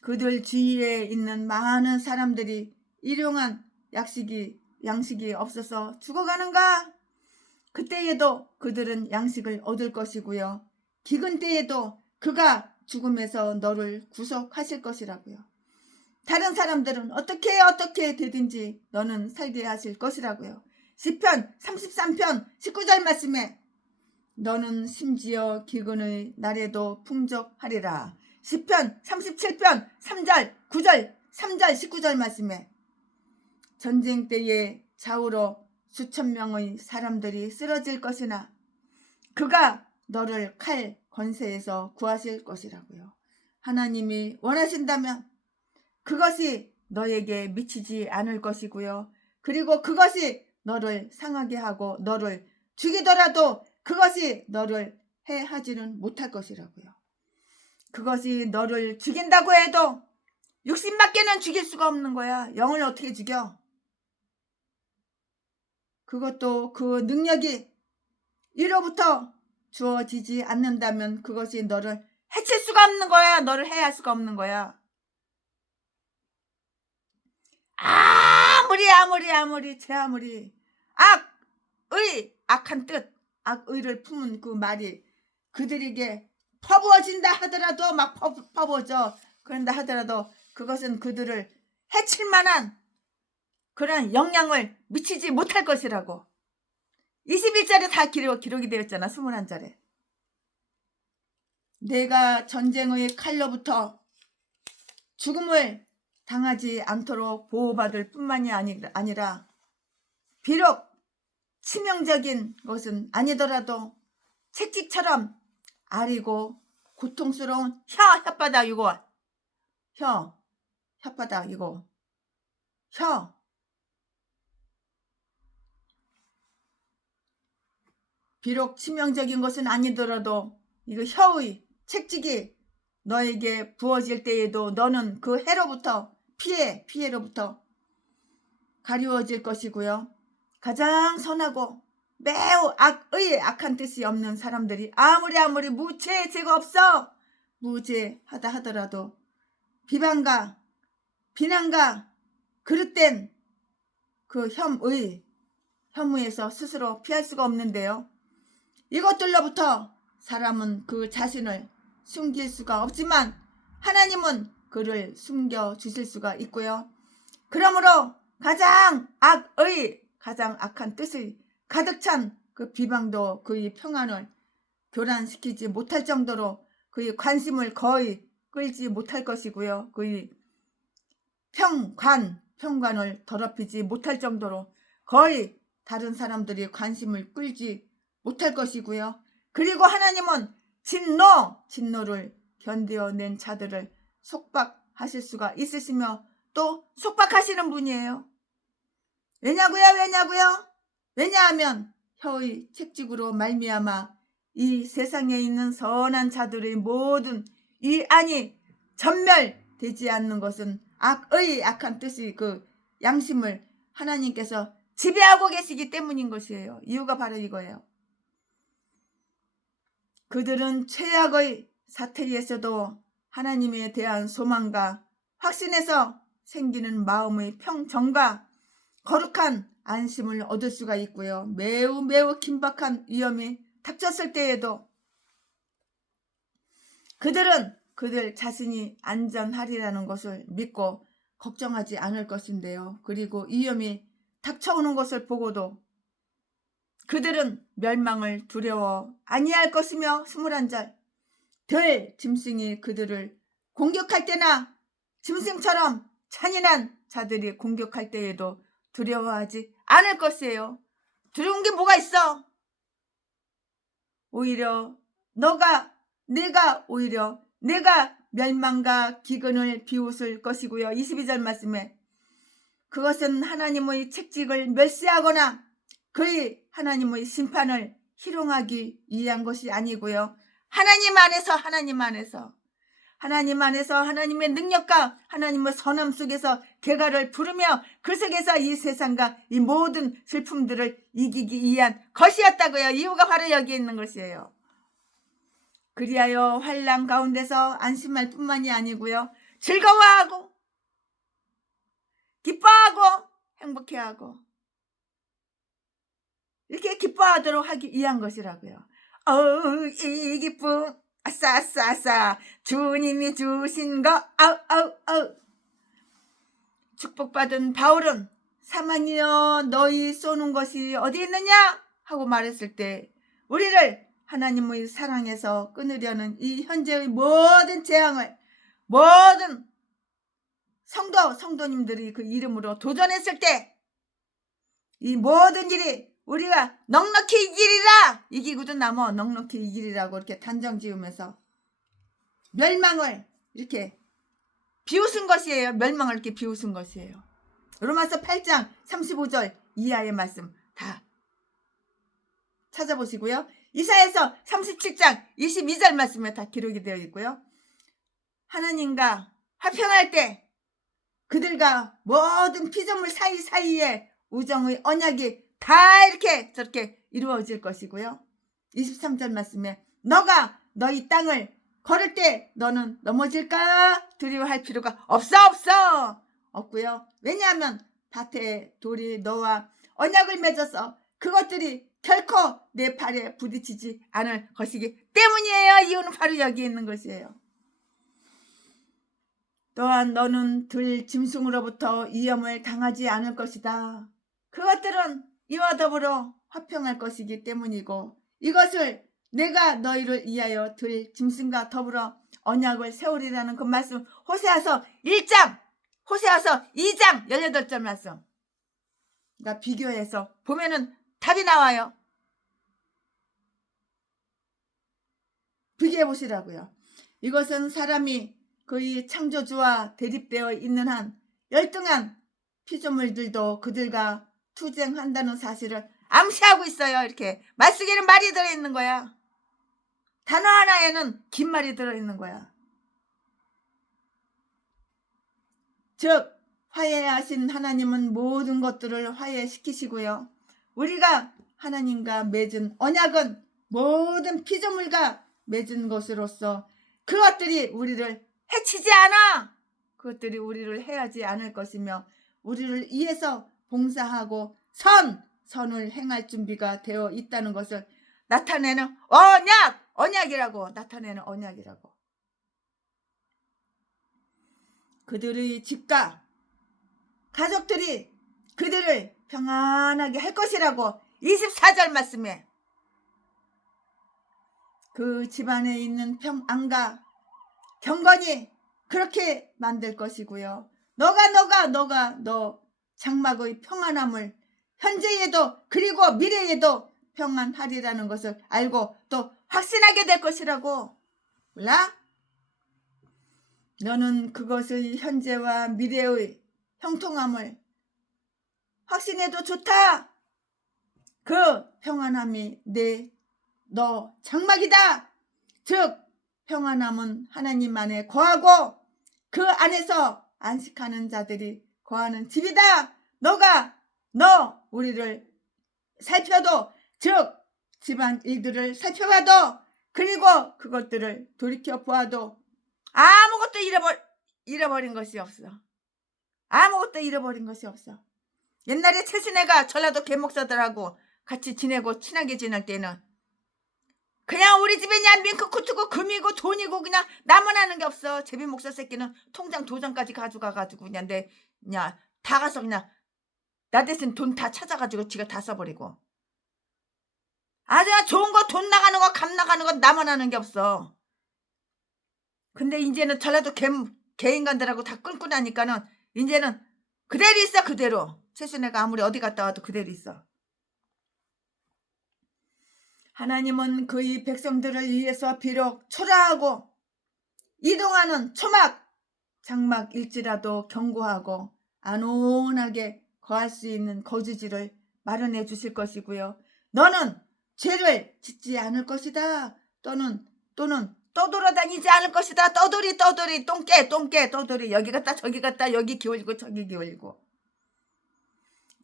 그들 주위에 있는 많은 사람들이 일용한 양식이 없어서 죽어가는가? 그때에도 그들은 양식을 얻을 것이고요. 기근 때에도 그가 죽음에서 너를 구속하실 것이라고요. 다른 사람들은 어떻게 되든지 너는 살게 하실 것이라고요. 시편 33편 19절 말씀에 너는 심지어 기근의 날에도 풍족하리라. 시편 37편 3절 9절 3절 19절 말씀에 전쟁 때에 좌우로 수천 명의 사람들이 쓰러질 것이나 그가 너를 칼 권세에서 구하실 것이라고요. 하나님이 원하신다면 그것이 너에게 미치지 않을 것이고요. 그리고 그것이 너를 상하게 하고 너를 죽이더라도 그것이 너를 해하지는 못할 것이라고요. 그것이 너를 죽인다고 해도 육신밖에는 죽일 수가 없는 거야. 영을 어떻게 죽여? 그것도 그 능력이 이로부터 주어지지 않는다면 그것이 너를 해칠 수가 없는 거야. 너를 해할 수가 없는 거야. 제 아무리 악한 뜻, 악의를 품은 그 말이 그들에게 퍼부어진다 하더라도 막 퍼부어져. 그런다 하더라도 그것은 그들을 해칠 만한 그런 영향을 미치지 못할 것이라고. 21절에 다 기록이 되었잖아. 21절에. 내가 전쟁의 칼로부터 죽음을 당하지 않도록 보호받을 뿐만이 아니라 비록 치명적인 것은 아니더라도 채찍처럼 아리고 고통스러운 혓바닥이고 비록 치명적인 것은 아니더라도 이거 혀의 채찍이 너에게 부어질 때에도 너는 그 해로부터 피해로부터 가리워질 것이고요. 가장 선하고 매우 악한 뜻이 없는 사람들이 아무리 무죄 죄가 없어 무죄하다 하더라도 비방과 비난과 그릇된 그 혐의에서 스스로 피할 수가 없는데요. 이것들로부터 사람은 그 자신을 숨길 수가 없지만 하나님은 그를 숨겨주실 수가 있고요. 그러므로 가장 악한 뜻이 가득 찬 그 비방도 그의 평안을 교란시키지 못할 정도로 그의 관심을 거의 끌지 못할 것이고요. 그의 평관을 더럽히지 못할 정도로 거의 다른 사람들이 관심을 끌지 못할 것이고요. 그리고 하나님은 진노를 견뎌낸 자들을 속박하실 수가 있으시며 또 속박하시는 분이에요. 왜냐고요? 왜냐하면 혀의 채찍으로 말미암아 이 세상에 있는 선한 자들의 모든 이 안이 전멸되지 않는 것은 악한 뜻이 그 양심을 하나님께서 지배하고 계시기 때문인 것이에요. 이유가 바로 이거예요. 그들은 최악의 사태에서도 하나님에 대한 소망과 확신에서 생기는 마음의 평정과 거룩한 안심을 얻을 수가 있고요. 매우 긴박한 위험이 닥쳤을 때에도 그들은 그들 자신이 안전하리라는 것을 믿고 걱정하지 않을 것인데요. 그리고 위험이 닥쳐오는 것을 보고도 그들은 멸망을 두려워 아니할 것이며 21절 들 짐승이 그들을 공격할 때나 짐승처럼 잔인한 자들이 공격할 때에도 두려워하지 않을 것이에요. 두려운 게 뭐가 있어? 오히려 내가 멸망과 기근을 비웃을 것이고요. 22절 말씀에 그것은 하나님의 책직을 멸시하거나 그의 하나님의 심판을 희롱하기 위한 것이 아니고요. 하나님 안에서 하나님의 능력과 하나님의 선함 속에서 개가를 부르며 그 속에서 이 세상과 이 모든 슬픔들을 이기기 위한 것이었다고요. 이유가 바로 여기에 있는 것이에요. 그리하여 환난 가운데서 안심할 뿐만이 아니고요. 즐거워하고 기뻐하고 행복해하고 이렇게 기뻐하도록 하기 위한 것이라고요. 이 기쁨 아싸 주님이 주신 거 축복받은 바울은 사망이여 너희 쏘는 것이 어디 있느냐 하고 말했을 때 우리를 하나님의 사랑에서 끊으려는 이 현재의 모든 재앙을 모든 성도님들이 그 이름으로 도전했을 때 이 모든 일이 우리가 넉넉히 이기리라 이기고도 남어 넉넉히 이기리라고 이렇게 단정 지으면서 멸망을 이렇게 비웃은 것이에요. 멸망을 이렇게 비웃은 것이에요. 로마서 8장 35절 이하의 말씀 다 찾아보시고요. 이사야서 37장 22절 말씀에 다 기록이 되어 있고요. 하나님과 화평할 때 그들과 모든 피조물 사이사이에 우정의 언약이 다 이렇게 저렇게 이루어질 것이고요. 23절 말씀에 너가 너희 땅을 걸을 때 너는 넘어질까 두려워할 필요가 없고요. 왜냐하면 밭에 돌이 너와 언약을 맺어서 그것들이 결코 내 발에 부딪히지 않을 것이기 때문이에요. 이유는 바로 여기 있는 것이에요. 또한 너는 들 짐승으로부터 위험을 당하지 않을 것이다. 그것들은 이와 더불어 화평할 것이기 때문이고 이것을 내가 너희를 위하여 들 짐승과 더불어 언약을 세우리라는 그 말씀 호세아서 1장 호세아서 2장 18절 말씀 나 비교해서 보면은 답이 나와요. 비교해 보시라고요. 이것은 사람이 그의 창조주와 대립되어 있는 한 열등한 피조물들도 그들과 투쟁한다는 사실을 암시하고 있어요. 이렇게 말속에는 말이 들어있는 거야. 단어 하나에는 긴 말이 들어있는 거야. 즉 화해하신 하나님은 모든 것들을 화해시키시고요. 우리가 하나님과 맺은 언약은 모든 피조물과 맺은 것으로서 그것들이 우리를 해치지 않아. 그것들이 우리를 해하지 않을 것이며 우리를 위해서 봉사하고 선을 행할 준비가 되어 있다는 것을 나타내는 언약이라고 나타내는 언약이라고. 그들의 집과 가족들이 그들을 평안하게 할 것이라고 24절 말씀에 그 집안에 있는 평안과 경건이 그렇게 만들 것이고요. 너 장막의 평안함을 현재에도 그리고 미래에도 평안하리라는 것을 알고 또 확신하게 될 것이라고. 몰라? 너는 그것의 현재와 미래의 형통함을 확신해도 좋다. 그 평안함이 너 장막이다. 즉 평안함은 하나님 안에 거하고 그 안에서 안식하는 자들이 거하는 집이다. 우리를 살펴도 즉 집안 일들을 살펴봐도 그리고 그것들을 돌이켜 보아도 아무것도 잃어버린 것이 없어. 아무것도 잃어버린 것이 없어. 옛날에 최순애가 전라도 계목사들하고 같이 지내고 친하게 지낼 때는 그냥 우리 집에 그냥 밍크쿠트고 금이고 돈이고 그냥 남아나는 게 없어. 제비 목사 새끼는 통장 도장까지 가져가가지고 그냥 그냥 다 가서 그냥 나 대신 돈 다 찾아가지고 지가 다 써버리고. 아주 좋은 거 돈 나가는 거 감 나가는 거 남아나는 게 없어. 근데 이제는 전라도 개인간들하고 다 끊고 나니까는 이제는 그대로 있어. 그대로. 최순애가 아무리 어디 갔다 와도 그대로 있어. 하나님은 그의 백성들을 위해서 비록 초라하고 이동하는 초막 장막일지라도 견고하고 안온하게 거할 수 있는 거주지를 마련해 주실 것이고요. 너는 죄를 짓지 않을 것이다. 또는 떠돌아다니지 않을 것이다. 떠돌이 똥개 떠돌이 여기 갔다 저기 갔다 여기 기울고 저기 기울고.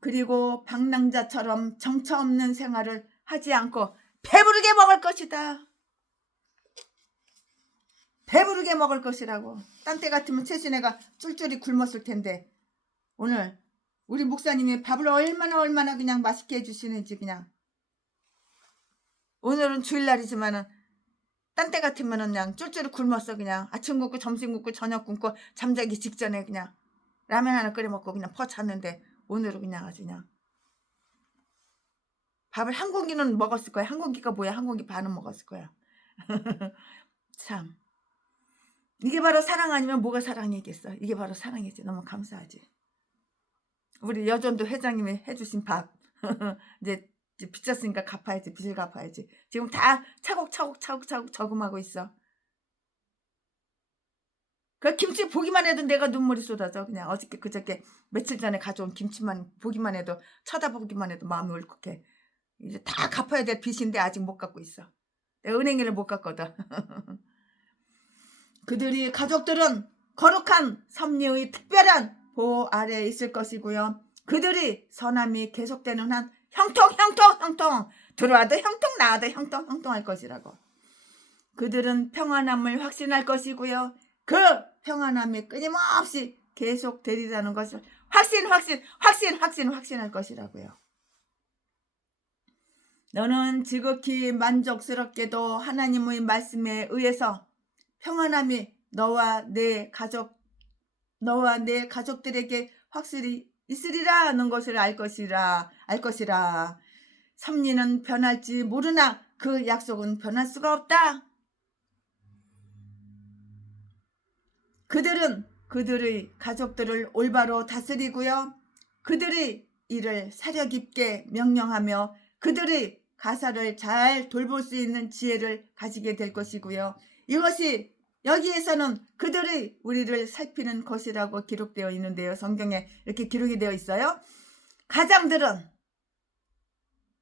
그리고 방랑자처럼 정처 없는 생활을 하지 않고 배부르게 먹을 것이다. 배부르게 먹을 것이라고. 딴 때 같으면 최순애가 쫄쫄이 굶었을 텐데 오늘 우리 목사님이 밥을 얼마나 그냥 맛있게 해주시는지 그냥. 오늘은 주일날이지만은 딴 때 같으면은 그냥 쫄쫄이 굶었어. 그냥 아침 굶고 점심 굶고 저녁 굶고 잠자기 직전에 그냥 라면 하나 끓여 먹고 그냥 퍼찼는데 오늘은 그냥 아주 그냥 밥을 한 공기는 먹었을 거야. 한 공기가 뭐야? 한 공기 반은 먹었을 거야. 참. 이게 바로 사랑 아니면 뭐가 사랑이겠어. 이게 바로 사랑이지. 너무 감사하지. 우리 여전도 회장님이 해주신 밥 이제 빚졌으니까 갚아야지. 빚을 갚아야지. 지금 다 차곡차곡 저금하고 있어. 그 김치 보기만 해도 내가 눈물이 쏟아져. 그냥 어저께 그저께 며칠 전에 가져온 김치만 보기만 해도 쳐다보기만 해도 마음이 울컥해. 이제 다 갚아야 될 빚인데 아직 못 갚고 있어. 내가 은행에를 못 갚거든. 그들이 가족들은 거룩한 섭리의 특별한 보호 아래에 있을 것이고요. 그들이 선함이 계속되는 한 형통 들어와도 형통 나와도 형통 할 것이라고. 그들은 평안함을 확신할 것이고요. 그 평안함이 끊임없이 계속되리라는 것을 확신할 것이라고요. 너는 지극히 만족스럽게도 하나님의 말씀에 의해서 평안함이 너와 내 가족들에게 확실히 있으리라 하는 것을 알 것이라. 섭리는 변할지 모르나 그 약속은 변할 수가 없다. 그들은 그들의 가족들을 올바로 다스리고요. 그들의 일을 사려 깊게 명령하며 그들의 가사를 잘 돌볼 수 있는 지혜를 가지게 될 것이고요. 이것이 여기에서는 그들의 우리를 살피는 것이라고 기록되어 있는데요. 성경에 이렇게 기록이 되어 있어요. 가장들은,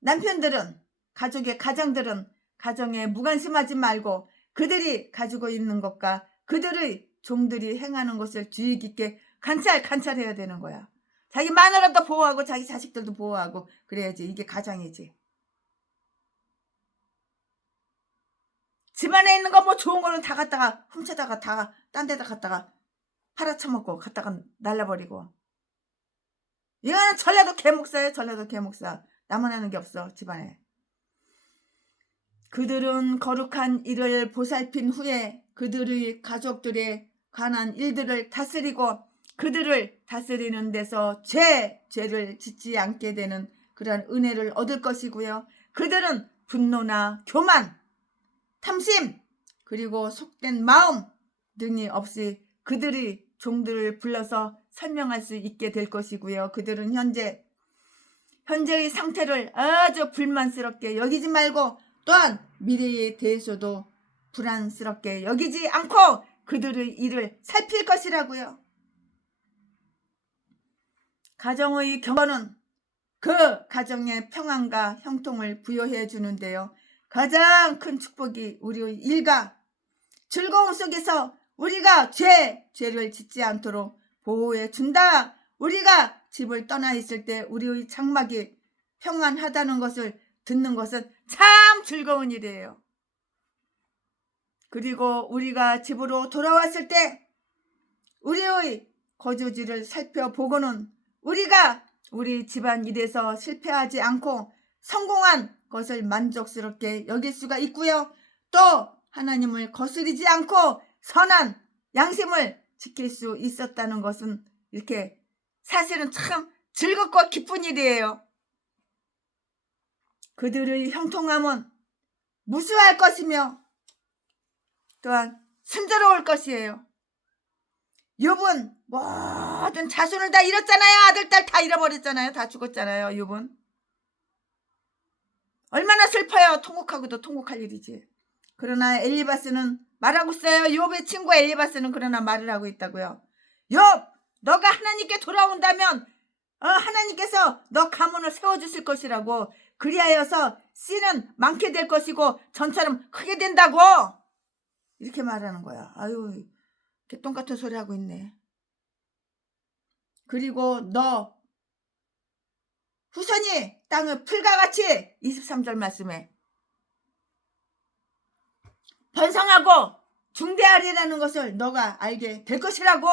남편들은, 가족의 가장들은 가정에 무관심하지 말고 그들이 가지고 있는 것과 그들의 종들이 행하는 것을 주의 깊게 관찰해야 되는 거야. 자기 마누라도 보호하고 자기 자식들도 보호하고 그래야지. 이게 가장이지. 집안에 있는 거 뭐 좋은 거는 다 갖다가 훔쳐다가 다 딴 데다 갖다가 팔아쳐먹고 갖다가 날라버리고. 이거는 전라도 개목사예요. 전라도 개목사. 나만 하는 게 없어 집안에. 그들은 거룩한 일을 보살핀 후에 그들의 가족들에 관한 일들을 다스리고 그들을 다스리는 데서 죄를 짓지 않게 되는 그러한 은혜를 얻을 것이고요. 그들은 분노나 교만, 탐심, 그리고 속된 마음 등이 없이 그들의 종들을 불러서 설명할 수 있게 될 것이고요. 그들은 현재의 상태를 아주 불만스럽게 여기지 말고 또한 미래에 대해서도 불안스럽게 여기지 않고 그들의 일을 살필 것이라고요. 가정의 경건은 그 가정의 평안과 형통을 부여해 주는데요. 가장 큰 축복이 우리의 일과 즐거움 속에서 우리가 죄를 짓지 않도록 보호해 준다. 우리가 집을 떠나 있을 때 우리의 장막이 평안하다는 것을 듣는 것은 참 즐거운 일이에요. 그리고 우리가 집으로 돌아왔을 때 우리의 거주지를 살펴보고는 우리가 우리 집안 일에서 실패하지 않고 성공한 것을 만족스럽게 여길 수가 있고요. 또 하나님을 거스르지 않고 선한 양심을 지킬 수 있었다는 것은 이렇게 사실은 참 즐겁고 기쁜 일이에요. 그들의 형통함은 무수할 것이며 또한 순조로울 것이에요. 욥은 모든 자손을 다 잃었잖아요. 아들, 딸 다 잃어버렸잖아요. 다 죽었잖아요. 욥은. 얼마나 슬퍼요. 통곡하고도 통곡할 일이지. 그러나 엘리바스는 말하고 있어요. 욥의 친구 엘리바스는 그러나 말을 하고 있다고요. 욥, 너가 하나님께 돌아온다면 하나님께서 너 가문을 세워주실 것이라고. 그리하여서 씨는 많게 될 것이고 전처럼 크게 된다고. 이렇게 말하는 거야. 아유, 개똥 같은 소리 하고 있네. 그리고 너 후손이 땅을 풀과 같이 23절 말씀에 번성하고 중대하리라는 것을 너가 알게 될 것이라고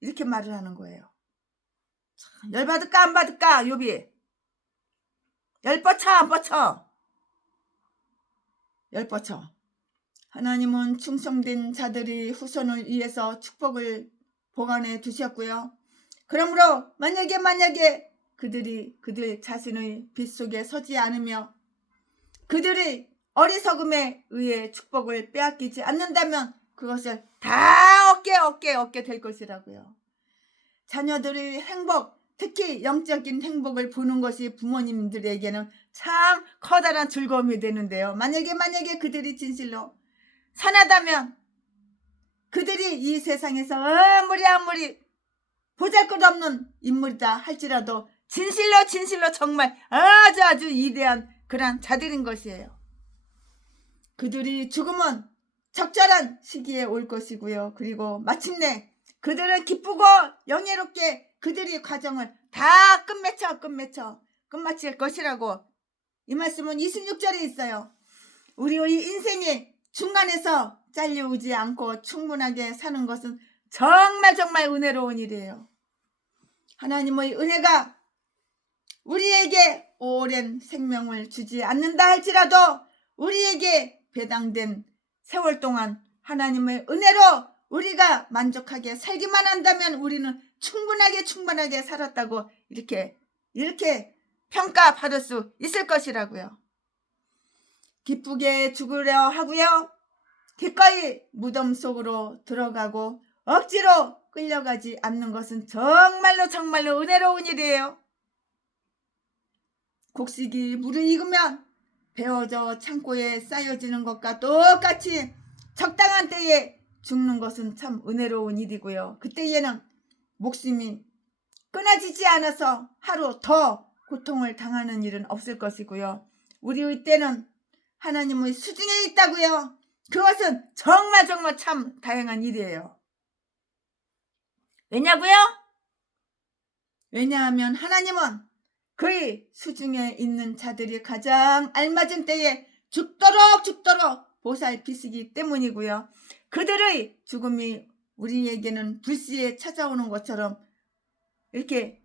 이렇게 말을 하는 거예요. 참, 열받을까 안 받을까 욥이? 열뻗쳐 안 뻗쳐? 열뻗쳐. 하나님은 충성된 자들이 후손을 위해서 축복을 보관해 두셨고요. 그러므로 만약에 그들 자신의 빛 속에 서지 않으며 그들의 어리석음에 의해 축복을 빼앗기지 않는다면 그것을 다 얻게 될 것이라고요. 자녀들의 행복, 특히 영적인 행복을 보는 것이 부모님들에게는 참 커다란 즐거움이 되는데요. 만약에 그들이 진실로 선하다면 그들이 이 세상에서 아무리 보잘것없는 인물이다 할지라도 진실로 정말 아주 위대한 그런 자들인 것이에요. 그들이 죽음은 적절한 시기에 올 것이고요. 그리고 마침내 그들은 기쁘고 영예롭게 그들이 과정을 다 끝마칠 것이라고. 이 말씀은 26절에 있어요. 우리의 인생이 중간에서 잘려오지 않고 충분하게 사는 것은 정말 은혜로운 일이에요. 하나님의 은혜가 우리에게 오랜 생명을 주지 않는다 할지라도 우리에게 배당된 세월 동안 하나님의 은혜로 우리가 만족하게 살기만 한다면 우리는 충분하게 살았다고 이렇게 평가받을 수 있을 것이라고요. 기쁘게 죽으려 하고요. 기꺼이 무덤 속으로 들어가고 억지로 끌려가지 않는 것은 정말로 은혜로운 일이에요. 곡식이 물을 익으면 베어져 창고에 쌓여지는 것과 똑같이 적당한 때에 죽는 것은 참 은혜로운 일이고요. 그때에는 목숨이 끊어지지 않아서 하루 더 고통을 당하는 일은 없을 것이고요. 우리의 때는 하나님의 수중에 있다고요. 그것은 정말 참 다행한 일이에요. 왜냐고요? 왜냐하면 하나님은 그의 수중에 있는 자들이 가장 알맞은 때에 죽도록 보살피시기 때문이고요. 그들의 죽음이 우리에게는 불시에 찾아오는 것처럼 이렇게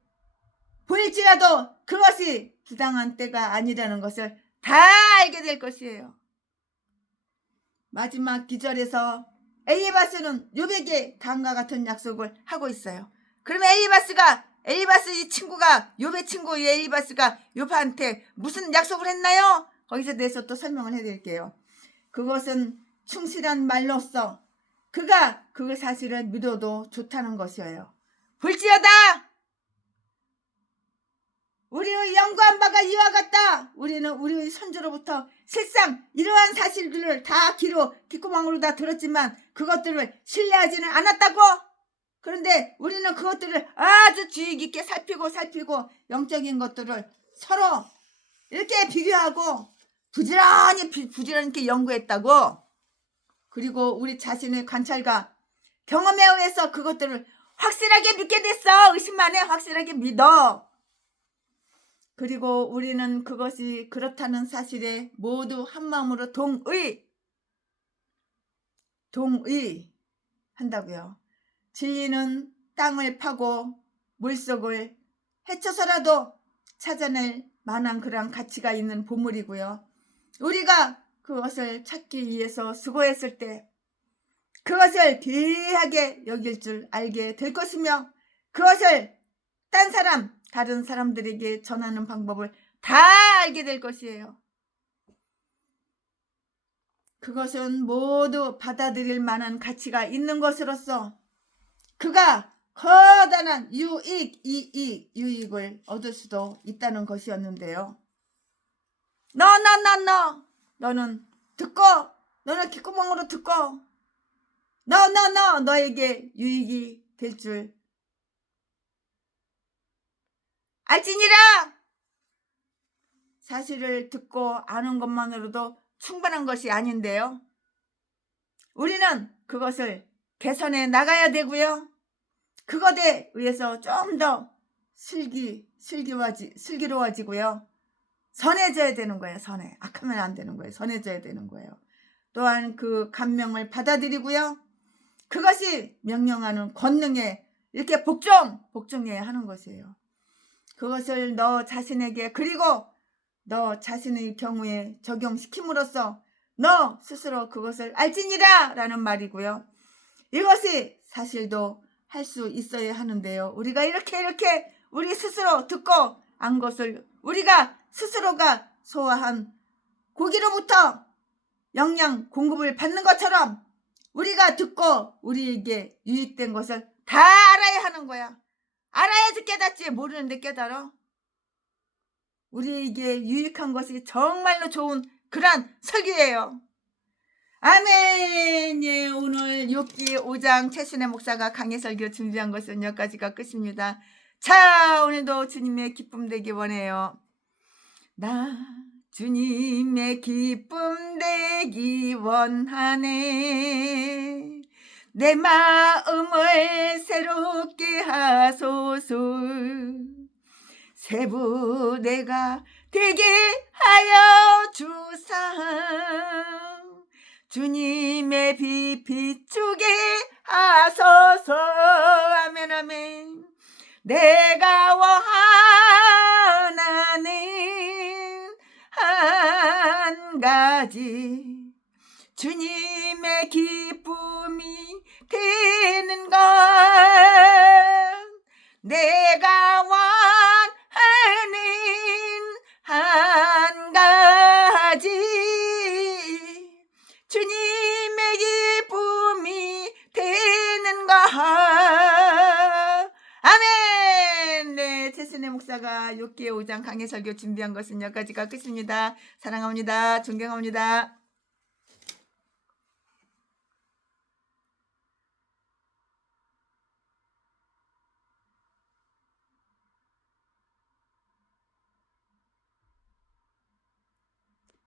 보일지라도 그것이 부당한 때가 아니라는 것을 다 알게 될 것이에요. 마지막 기절에서 엘리바스는 욥에게 다음과 같은 약속을 하고 있어요. 그러면 엘리바스 이 친구가 욥의 친구 엘리바스가 욥한테 무슨 약속을 했나요? 거기서 대해서 또 설명을 해드릴게요. 그것은 충실한 말로써 그가 그 사실을 믿어도 좋다는 것이에요. 볼지어다 우리의 연구한 바가 이와 같다. 우리는 우리의 선조로부터 실상 이러한 사실들을 다 귓구멍으로 다 들었지만 그것들을 신뢰하지는 않았다고. 그런데 우리는 그것들을 아주 주의 깊게 살피고 영적인 것들을 서로 이렇게 비교하고 부지런히 이렇게 연구했다고. 그리고 우리 자신의 관찰과 경험에 의해서 그것들을 확실하게 믿게 됐어. 의심 안 해. 확실하게 믿어. 그리고 우리는 그것이 그렇다는 사실에 모두 한마음으로 동의한다고요. 진리는 땅을 파고 물속을 헤쳐서라도 찾아낼 만한 그런 가치가 있는 보물이고요. 우리가 그것을 찾기 위해서 수고했을 때 그것을 귀하게 여길 줄 알게 될 것이며 그것을 다른 사람들에게 전하는 방법을 다 알게 될 것이에요. 그것은 모두 받아들일 만한 가치가 있는 것으로서 그가 커다란 유익을 얻을 수도 있다는 것이었는데요. 너는 듣고 너는 귓구멍으로 듣고 너에게 유익이 될 줄 알지니라. 사실을 듣고 아는 것만으로도 충분한 것이 아닌데요. 우리는 그것을 개선해 나가야 되고요. 그것에 의해서 좀 더 슬기로워지고요. 선해져야 되는 거예요. 악하면 안 되는 거예요. 선해져야 되는 거예요. 또한 그 감명을 받아들이고요. 그것이 명령하는 권능에 이렇게 복종해야 하는 것이에요. 그것을 너 자신에게 그리고 너 자신의 경우에 적용시킴으로써 너 스스로 그것을 알지니라 라는 말이고요. 이것이 사실도 할 수 있어야 하는데요. 우리가 이렇게 우리 스스로 듣고 안 것을 우리가 스스로가 소화한 고기로부터 영양 공급을 받는 것처럼 우리가 듣고 우리에게 유익된 것을 다 알아야 하는 거야. 알아야지 깨닫지. 모르는데 깨달아. 우리에게 유익한 것이 정말로 좋은 그런 설교예요. 아멘. 예, 오늘 욥기 5장 최순애 목사가 강해 설교 준비한 것은 여기까지가 끝입니다. 자, 오늘도 주님의 기쁨 되기 원해요. 나 주님의 기쁨 되기 원하네. 내 마음을 새롭게 하소서. 새 부대가 되게 하여 주사. 주님의 빛 비추게 하소서. 아멘. 내가 원하는 한 가지 주님의 기쁨이 되는 것 내가 원하는 한 가지 주님의 기쁨이 되는 것 아멘. 네, 최순애 목사가 욥기 5장 강해 설교 준비한 것은 여기까지가 끝입니다. 사랑합니다. 존경합니다.